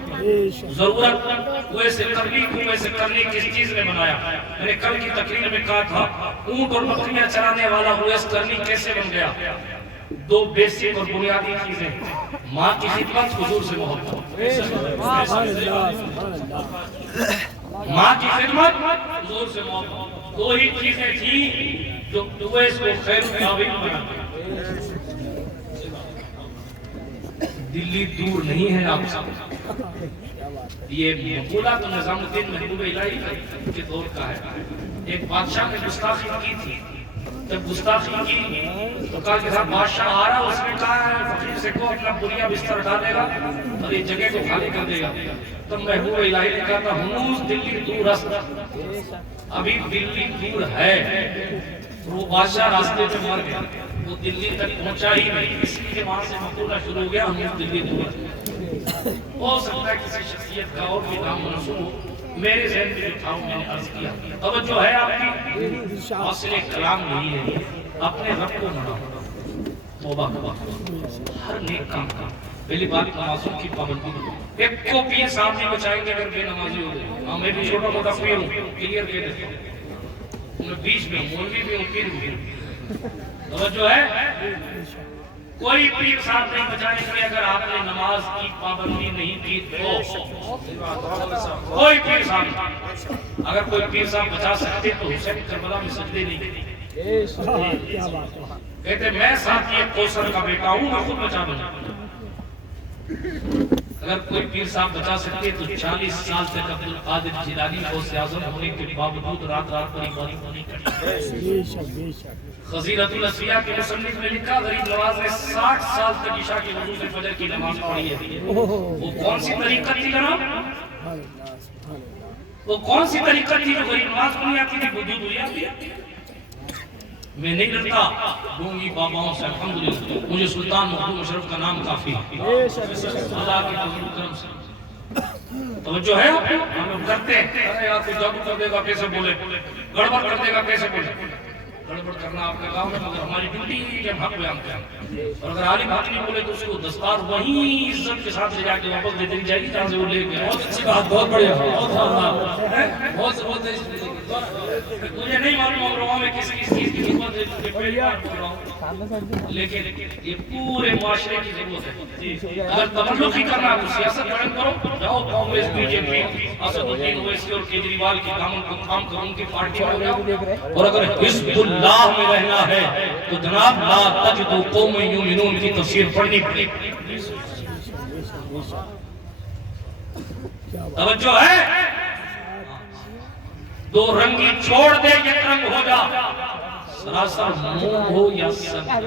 کوئے سے کرنی کوئے سے کرنی کس چیز نے بنایا؟ میں نے کل کی تقریر میں کہا تھا اونٹ اور بکریاں چرانے والا ہوئیس کرنی کیسے بن گیا؟ دو بیسک اور بنیادی چیزیں، ماں کی خدمت، حضور سے محبت۔ ماں کی خدمت، حضور سے محبت، دو ہی چیزیں تھیں جو اویس کو خیر قابل بناتے۔ دلی دور نہیں ہے آپ سے، یہ مقولہ تو نظام الدین محبوب الہی کے دور کا ہے۔ ایک بادشاہ نے گستاخی کی تھی، جب گستاخی کی تو کہا کہ صاحب بادشاہ آ رہا، اس نے کہا فقیر سے کو اپنا بنیا بستر اٹھا دے گا اور یہ جگہ کو خالی کر دے گا۔ تو محبوب الہی نے کہا تھا ہنوز دلی دور است، ابھی دلی دور ہے۔ وہ بادشاہ راستے پہ مر گیا، وہ دلی تک پہنچا ہی نہیں، اس لیے وہاں سے مقولہ شروع ہو گیا ہم دلی دور۔ ہو سکتا ہے کسی شخصیت کا اور بھی نام منسوب ہو، میرے ذہن میں تھا میں نے عرض کیا۔ توجہ ہے آپ کی، حاصل کلام نہیں ہے، اپنے رب کو مناؤ، توبہ کرو، ہر نیک کام کرو۔ پہلی بات نمازوں کی پابندی، ایک کو پیر صاحب نہیں بچائیں گے اگر بے نمازی ہو گئے۔ میں بھی چھوٹا موٹا پیر ہوں، کلیئر کہہ دیتا ہوں، میں بیچ میں ہوں، مولوی بھی ہوں، پیر بھی ہوں۔ توجہ ہے، کوئی پیر صاحب نہیں بچانے کے لیے اگر آپ نے نماز کی پابندی نہیں کی تو کوئی پیر صاحب، اگر کوئی پیر صاحب بچا سکتے تو حسین کربلا میں سجدے نہیں کہتے میں ساتھی کوثر کا بیٹا ہوں، میں خود بچا دوں۔ اگر کوئی پیر صاحب بچا سکتے تو 40 سال تک عبد القادر جیلانی غوث اعظم ہونے کے باوجود رات رات پر عبادت نہیں کرتے۔ خزیرۃ الاسفیاء کے مصنف نے لکھا غریب نواز نے 60 سال تک عشاء کی وضو سے فجر کی نماز پڑھی ہے. وہ کون سی طریقت تھی جناب؟ وہ کون سی طریقت تھی جو غریب نواز کو نہیں آتی تھی؟ وجود ہوئی آتی ہے. میں نہیں ڈرتا ڈونگی باباؤں سے، الحمدللہ مجھے سلطان محمود مشرف کا نام کافی ہے. اللہ کے فضل و کرم سے توجہ ہے. ہم لوگ کرتے ہیں ارے آپ کو جادو کر دے گا کیسے بولے، گڑبڑ کر دے گا کیسے بولے. گڑبڑ کرنا آپ کا کام ہے، مگر ہماری ڈیوٹی ہے کہ ہم حق بیان کریں. اور اگر عالم حق نہیں بولے تو اس کو دستار وہیں عزت کے ساتھ لے جا کے واپس دے دینی چاہیے جہاں سے وہ لے گئے. بہت اچھی بات، بہت بڑھیا، بہت مجھے نہیں معلوم اور وہاں میں کسی چیز کی ضرورت ہے، لیکن یہ پورے معاشرے کی ضرورت ہے. اگر تبلغ ہی کرنا ہے تو سیاست جوائن کرو، جاؤ کانگریس بی جے پی اسد الدین اویسی اور کیجریوال کی دامن کو تھام کر ان کی پارٹی میں جاؤ. اور اگر حزب اللہ میں رہنا ہے تو جناب لا تجد قوم یؤمنون کی تفسیر پڑھنی پڑے گی. توجہ ہے. دو رنگی چھوڑ دے یک رنگ ہو جا، سراسر منہ ہو یا سر،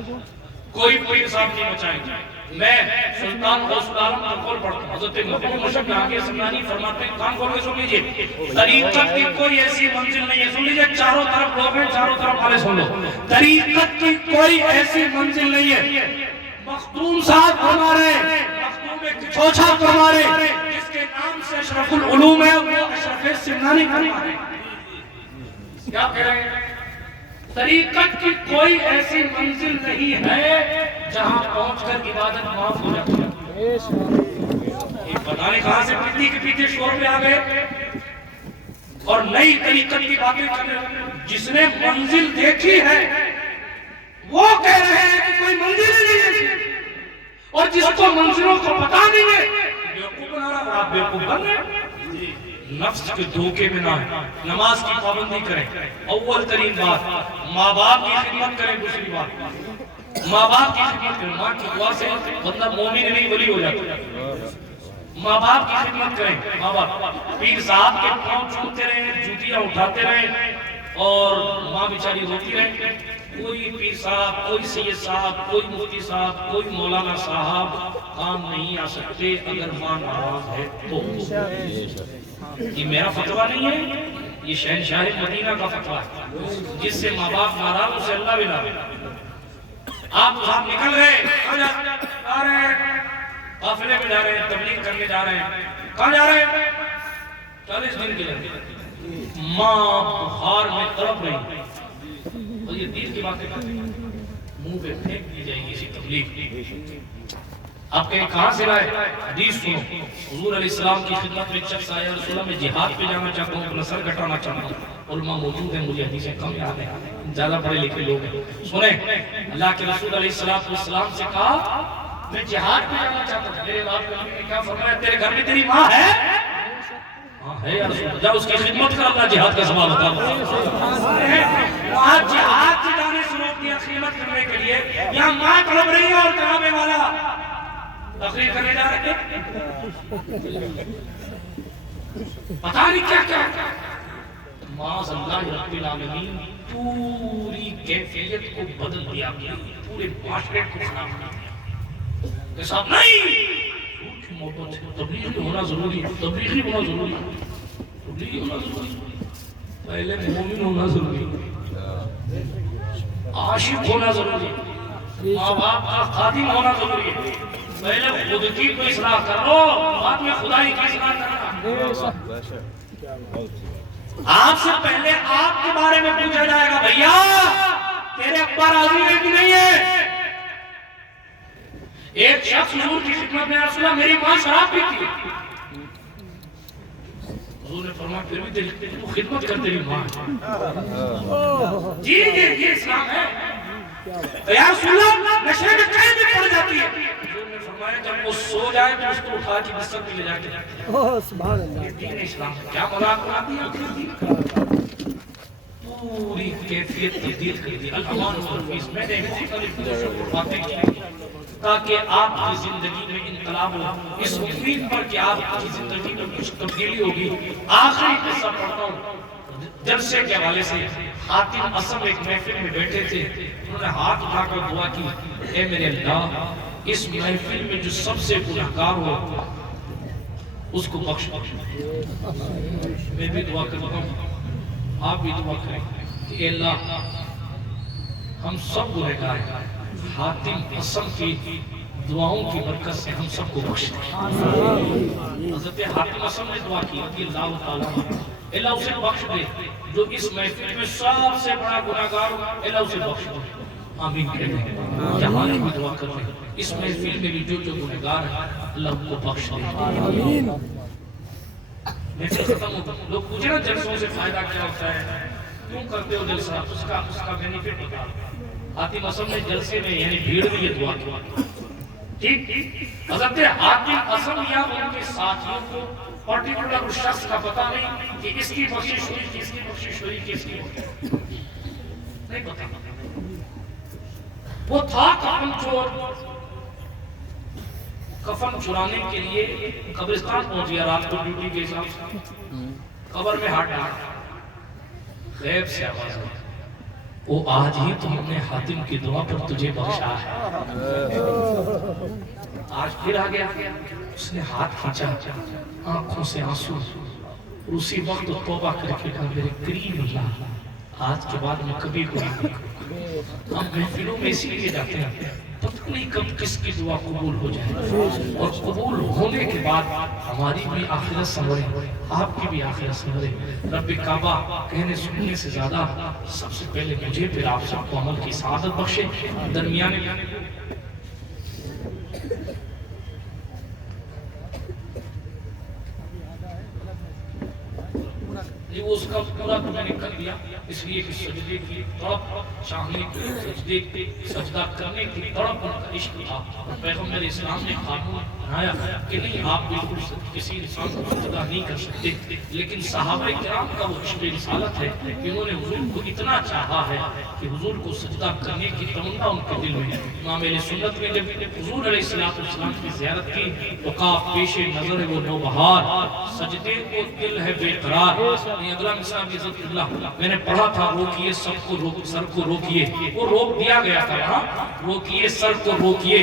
کوئی پیر صاحب نہیں بچائیں گے. میں سلطان غوث العالم کا قول پڑھتا ہوں. حضرت محمد مشرف آگے سمجھانی فرماتے ہیں، کان کھول کے سن لیجئے. طریقت کی کوئی ایسی منزل نہیں ہے. سن لیجئے، چاروں طرف لوگ ہیں، چاروں طرف والے سن لو. طریقت کی کوئی ایسی منزل نہیں ہے. مخدوم صاحب فرما رہے ہیں، مخدوم ایک چھوچا فرما رہے ہیں جس کے نام سے اشرف العلوم ہے، وہ اشرف سمنانی فرما رہے ہیں. کیا کہہ رہے ہیں؟ طریقت کی کوئی ایسی منزل نہیں ہے جہاں پہنچ کر عبادت معاف ہو جاتی ہے. یہ پتہ نہیں کہاں سے پیتی کے پیتے شور پہ آ گئے اور نئی طریقت کی باتیں کر رہے ہیں. جس نے منزل دیکھی ہے وہ کہہ رہے ہیں کہ کوئی منزل ہی نہیں ہے، اور جس کو منزلوں کو پتہ نہیں ہے بیوقوف بنا رہا. آپ بیوقوف بن رہے. نفس کے دھوکے میں نہ ہے. نماز کی پابندی کریں. اول ترین بات ماں باپ کی خدمت کریں. دوسری بات ماں باپ کی خدمت کریں. ماں کی دعا سے بندہ مومن نہیں ولی ہو جاتا ہے. ماں باپ کی خدمت کریں. ماں باپ پیر صاحب کے پاؤں چھوتے رہیں، جوتیاں اٹھاتے رہیں اور ماں بیچاری روتی رہیں. کوئی پیر صاحب، کوئی سید صاحب، کوئی مفتی صاحب، کوئی مولانا صاحب کام نہیں آ سکتے اگر ماں ناراض ہے تو. یہ میرا فتویٰ نہیں ہے، یہ شہنشاہ مدینہ کا فتویٰ ہے. جس سے ماں باپ ناراض اسے اللہ بھی ناراض. آپ صاحب نکل گئے، آ رہے ہیں قافلے میں جا رہے ہیں، تبلیغ کرنے جا رہے ہیں. کہاں جا رہے ہیں؟ 40 دن کے لیے. ماں بخار میں تڑپ رہی اور یہ دین کی باتیں منہ پہ پھینک دی جائیں گی اسی تبلیغ. آپ کہیں کہاں سے لائے؟ حدیث سنو. حضور علیہ السلام کی خدمت میں شخص آیا، رسول اللہ میں جہاد پہ جانا چاہتا ہوں، اپنا سر کٹانا چاہتا ہوں. علماء موجود ہیں، مجھے حدیثیں کم یاد ہیں، زیادہ پڑھے لکھے لوگ ہیں. سنیں، اللہ کے رسول علیہ السلام سے کہا میں جہاد پہ جانا چاہتا ہوں. میرے باپ کے نبی نے کیا فرمایا؟ تیرے گھر میں تیری ماں ہے؟ ہاں ہے یا رسول اللہ. جا اس کی خدمت کر، اللہ جہاد کا سوال بتا. وہاں جہاد سے جانے سے روک دیا خدمت کرنے کے لیے. یہاں ماں تڑپ رہی ہے اور جناب والا تقریر کرنے جا رہے ہیں. پتہ نہیں کیا کیا. معاذ اللہ رب العالمین پوری کیفیت کو بدل دیا، پورے معاشرے کو خراب کر دیا. کہ صاحب نہیں تبلیغ ہونا ضروری ہے، تبلیغی ہونا ضروری ہے، تبلیغی ہونا ضروری ہے. پہلے مومن ہونا ضروری ہے، عاشق ہونا ضروری ہے، ماں باپ کا خادم ہونا ضروری ہے. پہلے خود کی کو اصلاح کر لو، بعد میں خدائی کی اصلاح کرنا. آپ سے پہلے آپ کے بارے میں پوچھا جائے گا، بھیا تیرے ابا راضی ہے کہ نہیں ہے؟ ایک شخص حضور کی خدمت میں رسول اللہ میری ماں شراب پیتی ہے. حضور نے فرمایا پھر بھی تیری تو خدمت کر، تیری ماں. جی یہ اسلام ہے. یا رسول اللہ نشے میں کہیں بھی پڑ جاتی ہے. حضور نے فرمایا جب وہ سو جائے تو اس کو اٹھا کے بستر پہ لے جا کے سبحان اللہ. یہ دین اسلام ہے. کیا مذاق بناتی ہے؟ پوری کیفیت تبدیل کر دی. الامان والتفویض میں نے مختلف باتیں کی تاکہ آپ کی زندگی میں انقلاب ہو. اس امید پر کہ آپ کی زندگی میں کچھ تبدیلی ہوگی. آخری قصہ پڑھتا ہوں. جلسے کے حوالے سے حاتم اصم ایک محفل میں بیٹھے تھے، انہوں نے ہاتھ اٹھا کر دعا کی، اے میرے اللہ اس محفل میں جو سب سے گناہگار ہو اس کو بخش بخش۔ میں بھی دعا کرتا ہوں، آپ بھی دعا کریں کہ اے اللہ ہم سب گنہگار ہیں، حاتم اصم کی دعاؤں کی برکت سے ہم سب کو بخش دے۔ حضرت حاتم اصم نے دعا کی کہ اللہ تعالیٰ اللہ اسے بخش دے جو اس محفل میں سب سے بڑا گناہگار ہو، اللہ اسے بخش دے۔ آمین کہتے ہیں، یہاں بھی دعا کرتے ہیں اس محفل میں بھی جو گنہگار ہے اللہ ان کو بخش دے۔ محفل ختم ہوتا ہے، لوگ پوچھیں نا جلسوں سے فائدہ کیا ہوتا ہے، کیوں کرتے ہو جلسہ، اس کا بینیفٹ ہوتا ہے۔ حاتم اصم نے جلسے میں یعنی بھیڑ میں یہ دعا کی، ٹھیک؟ حضرت حاتم اصم یا ان کے ساتھیوں کو پرٹیکولر اس شخص کا پتہ نہیں کہ اس کی بخشش ہوئی، کس کی بخشش ہوئی، کس کی نہیں پتہ۔ وہ تھا کفن چور، کفن چرانے کے لیے قبرستان پہنچ گیا رات کو ڈیوٹی کے حساب سے، قبر میں ہاتھ ڈالا، غیب سے آواز آئی، وہ آج ہی تم نے حاتم کی دعا پر تجھے بخشا ہے۔ آج پھر آ گیا، اس نے ہاتھ کھینچا، آنکھوں سے آنسو، اور اسی وقت توبہ کر کے کہا میرے کریم اللہ آج کے بعد میں کبھی گناہ نہیں کروں۔ ہم محفلوں میں اسی لیے جاتے ہیں، پتہ نہیں کب کس کی دعا قبول ہو جائے، اور قبول ہونے کے بعد ہماری بھی آخرت سنورے، آپ کی بھی آخرت سنورے۔ رب کعبہ کہنے سننے سے زیادہ سب سے پہلے مجھے پھر آپ سب کو عمل کی سعادت بخشے۔ درمیانے یہ اس کا پورا تو میں نے کر دیا، اس لیے کہ سجدے کی طرف چاہنے کی، سجدے کی سجدہ کرنے کی طرف ان کا عشق تھا۔ پیغمبر اسلام نے قانون بنایا کہ نہیں آپ بالکل کسی انسان کو سجدہ نہیں کر سکتے، لیکن صحابہ کرام کا وہ عشق رسالت ہے کہ انہوں نے حضور کو اتنا چاہا ہے کہ حضور کو سجدہ کرنے کی تمنا ان کے دل میں۔ امام اہل سنت نے جب حضور علیہ السلام کی زیارت کی تو کہا پیش نظر ہے وہ نوبہار، سجدے کو دل ہے بے قرار۔ اگلا مثال عزت اللہ میں نے پڑھا تھا، روکیے سب کو سر کو روکیے، وہ روک دیا گیا تھا، ہاں روکیے سر کو روکیے،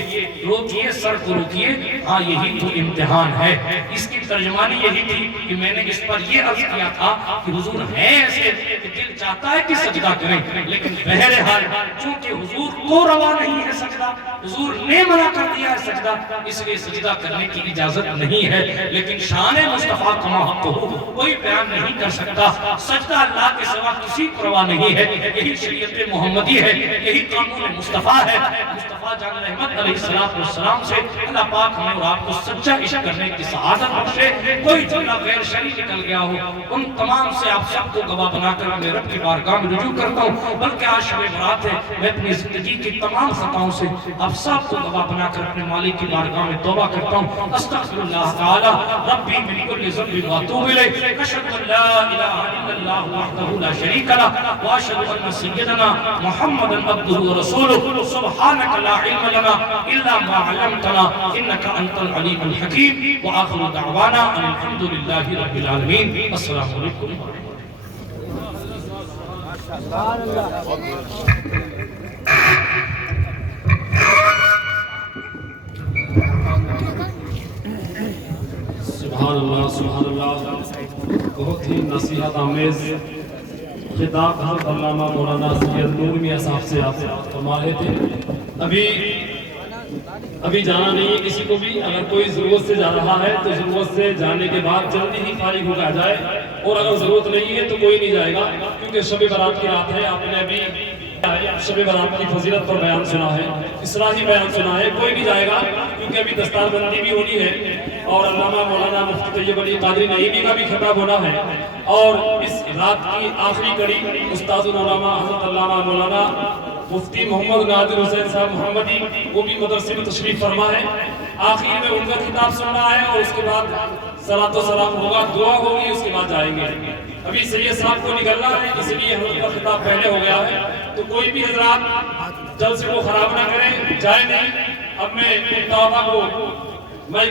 روکیے سر کو روکیے، ہاں یہی تو امتحان ہے۔ اس کی ترجمانی یہی تھی کہ میں نے اس پر یہ عرض کیا تھا کہ حضور ہے ایسے کہ دل چاہتا ہے کہ سجدہ کریں، لیکن بہرحال چونکہ حضور کو روا نہیں ہے سجدہ، حضور نے منع کر دیا ہے سجدہ، اس لیے سجدہ کرنے کی اجازت نہیں ہے۔ لیکن شان مصطفیٰ کما حق ہو کوئی بیان نہیں کر سکتا، سجدہ اللہ کے سوا کسی کو روا نہیں ہے۔ یہی شریعت محمدی ہے، یہی قانون مصطفیٰ ہے۔ مصطفیٰ جان رحمت علیہ السلام سے اللہ پاک ہمیں اور آپ کو سچا عشق کرنے کی سعادت بخشے۔ کوئی جملہ غیر شرعی نکل گیا ہو ان تمام سے آپ سب کو گواہ بنا کر میں رب کی بارگاہ میں رجوع کرتا ہوں، بلکہ آج شب برات ہے، میں اپنی زندگی کی تمام خطاؤں سے آپ سب کو گواہ بنا کر اپنے مالک کی بارگاہ میں توبہ کرتا ہوں۔ استغفر اللہ تعالی ربی من کل ذنب واتوب الیہ، اشہد ان لا الہ الا اللہ وحدہ لا شریک لہ، واشہد ان سیدنا محمدا عبدہ ورسولہ، سبحانک لا علم لنا الا ما علمتنا انک انت العلیم الحکیم، وآخر دعوانا ان الحمد للہ رب العالمین۔ السلام علیکم۔ سبحان اللہ سبحان اللہ، بہت ہی نصیحت آمیز خطاب حضرت علامہ مولانا سید نور میاں صاحب سے آپ فرما رہے تھے۔ ابھی جانا نہیں ہے کسی کو بھی، اگر کوئی ضرورت سے جا رہا ہے تو ضرورت سے جانے کے بعد جلدی ہی فارغ ہو کر جائے، اور اگر ضرورت نہیں ہے تو کوئی نہیں جائے گا، کیونکہ شب برات کی رات ہے۔ آپ نے ابھی شب برات کی فضیلت پر بیان سنا ہے، اصلاحی بیان سنا ہے، کوئی بھی جائے گا کیونکہ ابھی دستار بندی بھی ہونی ہے، اور علامہ مولانا مفتی طیب علی قادری نعیمی کا بھی خطاب ہونا ہے، اور اس رات کی آخری کڑی استاد العلماء حضرت علامہ مولانا مفتی محمد نادر حسین صاحب محمدی وہ بھی مدرسے میں تشریف فرما ہے۔ آخر میں ان کا خطاب سننا ہے، اور اس کے بعد صلاۃ و سلام ہوگا، دعا ہوگی، اس کے بعد جائیں گے۔ ابھی سید صاحب کو نکلنا ہے، اس لیے ہم کا خطاب پہلے ہو گیا ہے، تو کوئی بھی حضرات جلسے کو خراب نہ کریں، جائے نہیں۔ اب میں توبہ کو میں